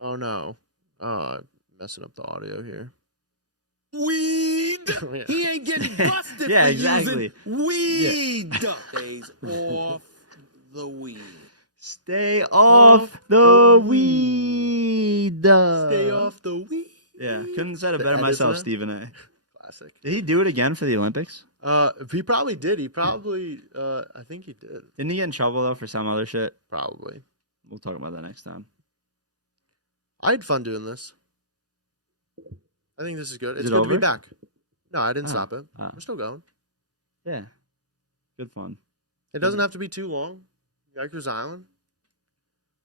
Oh, no. Oh, I'm messing up the audio here. Weed! Yeah. He ain't getting busted Yeah, for exactly. using weed! Stays off the weed. Stay off the weed. Stay off the weed. Yeah, couldn't have said it better Edison? myself, Stephen A. Classic. Did he do it again for the Olympics? He probably did. He probably, I think he did. Didn't he get in trouble, though, for some other shit? Probably. We'll talk about that next time. I had fun doing this. I think this is good. It's it good over? to be back. No, I didn't stop it. We're still going. Yeah. Good fun. It doesn't have to be too long. Yikers Island.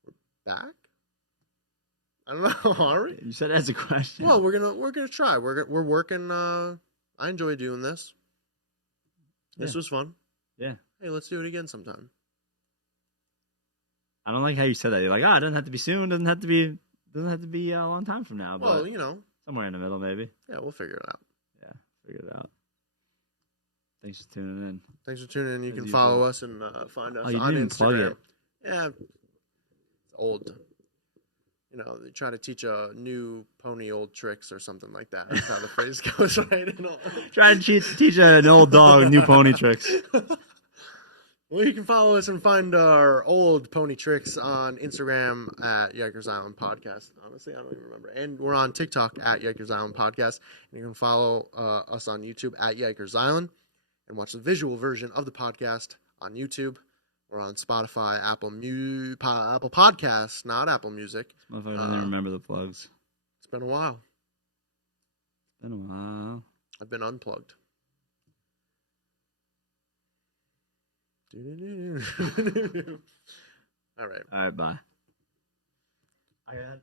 We're back? I don't know. Are we? You said as a question. Well, we're gonna try. We're working. I enjoy doing this. This was fun. Yeah. Hey, let's do it again sometime. I don't like how you said that. You're like, it doesn't have to be soon. Doesn't have to be a long time from now. Well, but somewhere in the middle, maybe. Yeah, we'll figure it out. Yeah, figure it out. Thanks for tuning in. Thanks for tuning in. You can usual. follow us and find us you on didn't even plug Instagram. it. Yeah, it's old. They try to teach a new pony old tricks or something like that. That's how the phrase goes, right? Try to teach an old dog new pony tricks. Well, you can follow us and find our old pony tricks on Instagram at Yikers Island Podcast. Honestly, I don't even remember. And we're on TikTok at Yikers Island Podcast. And you can follow us on YouTube at Yikers Island and watch the visual version of the podcast on YouTube. We're on Spotify, Apple Podcasts, not Apple Music. I don't even remember the plugs. It's been a while. Been a while. I've been unplugged. All right. All right, bye. I got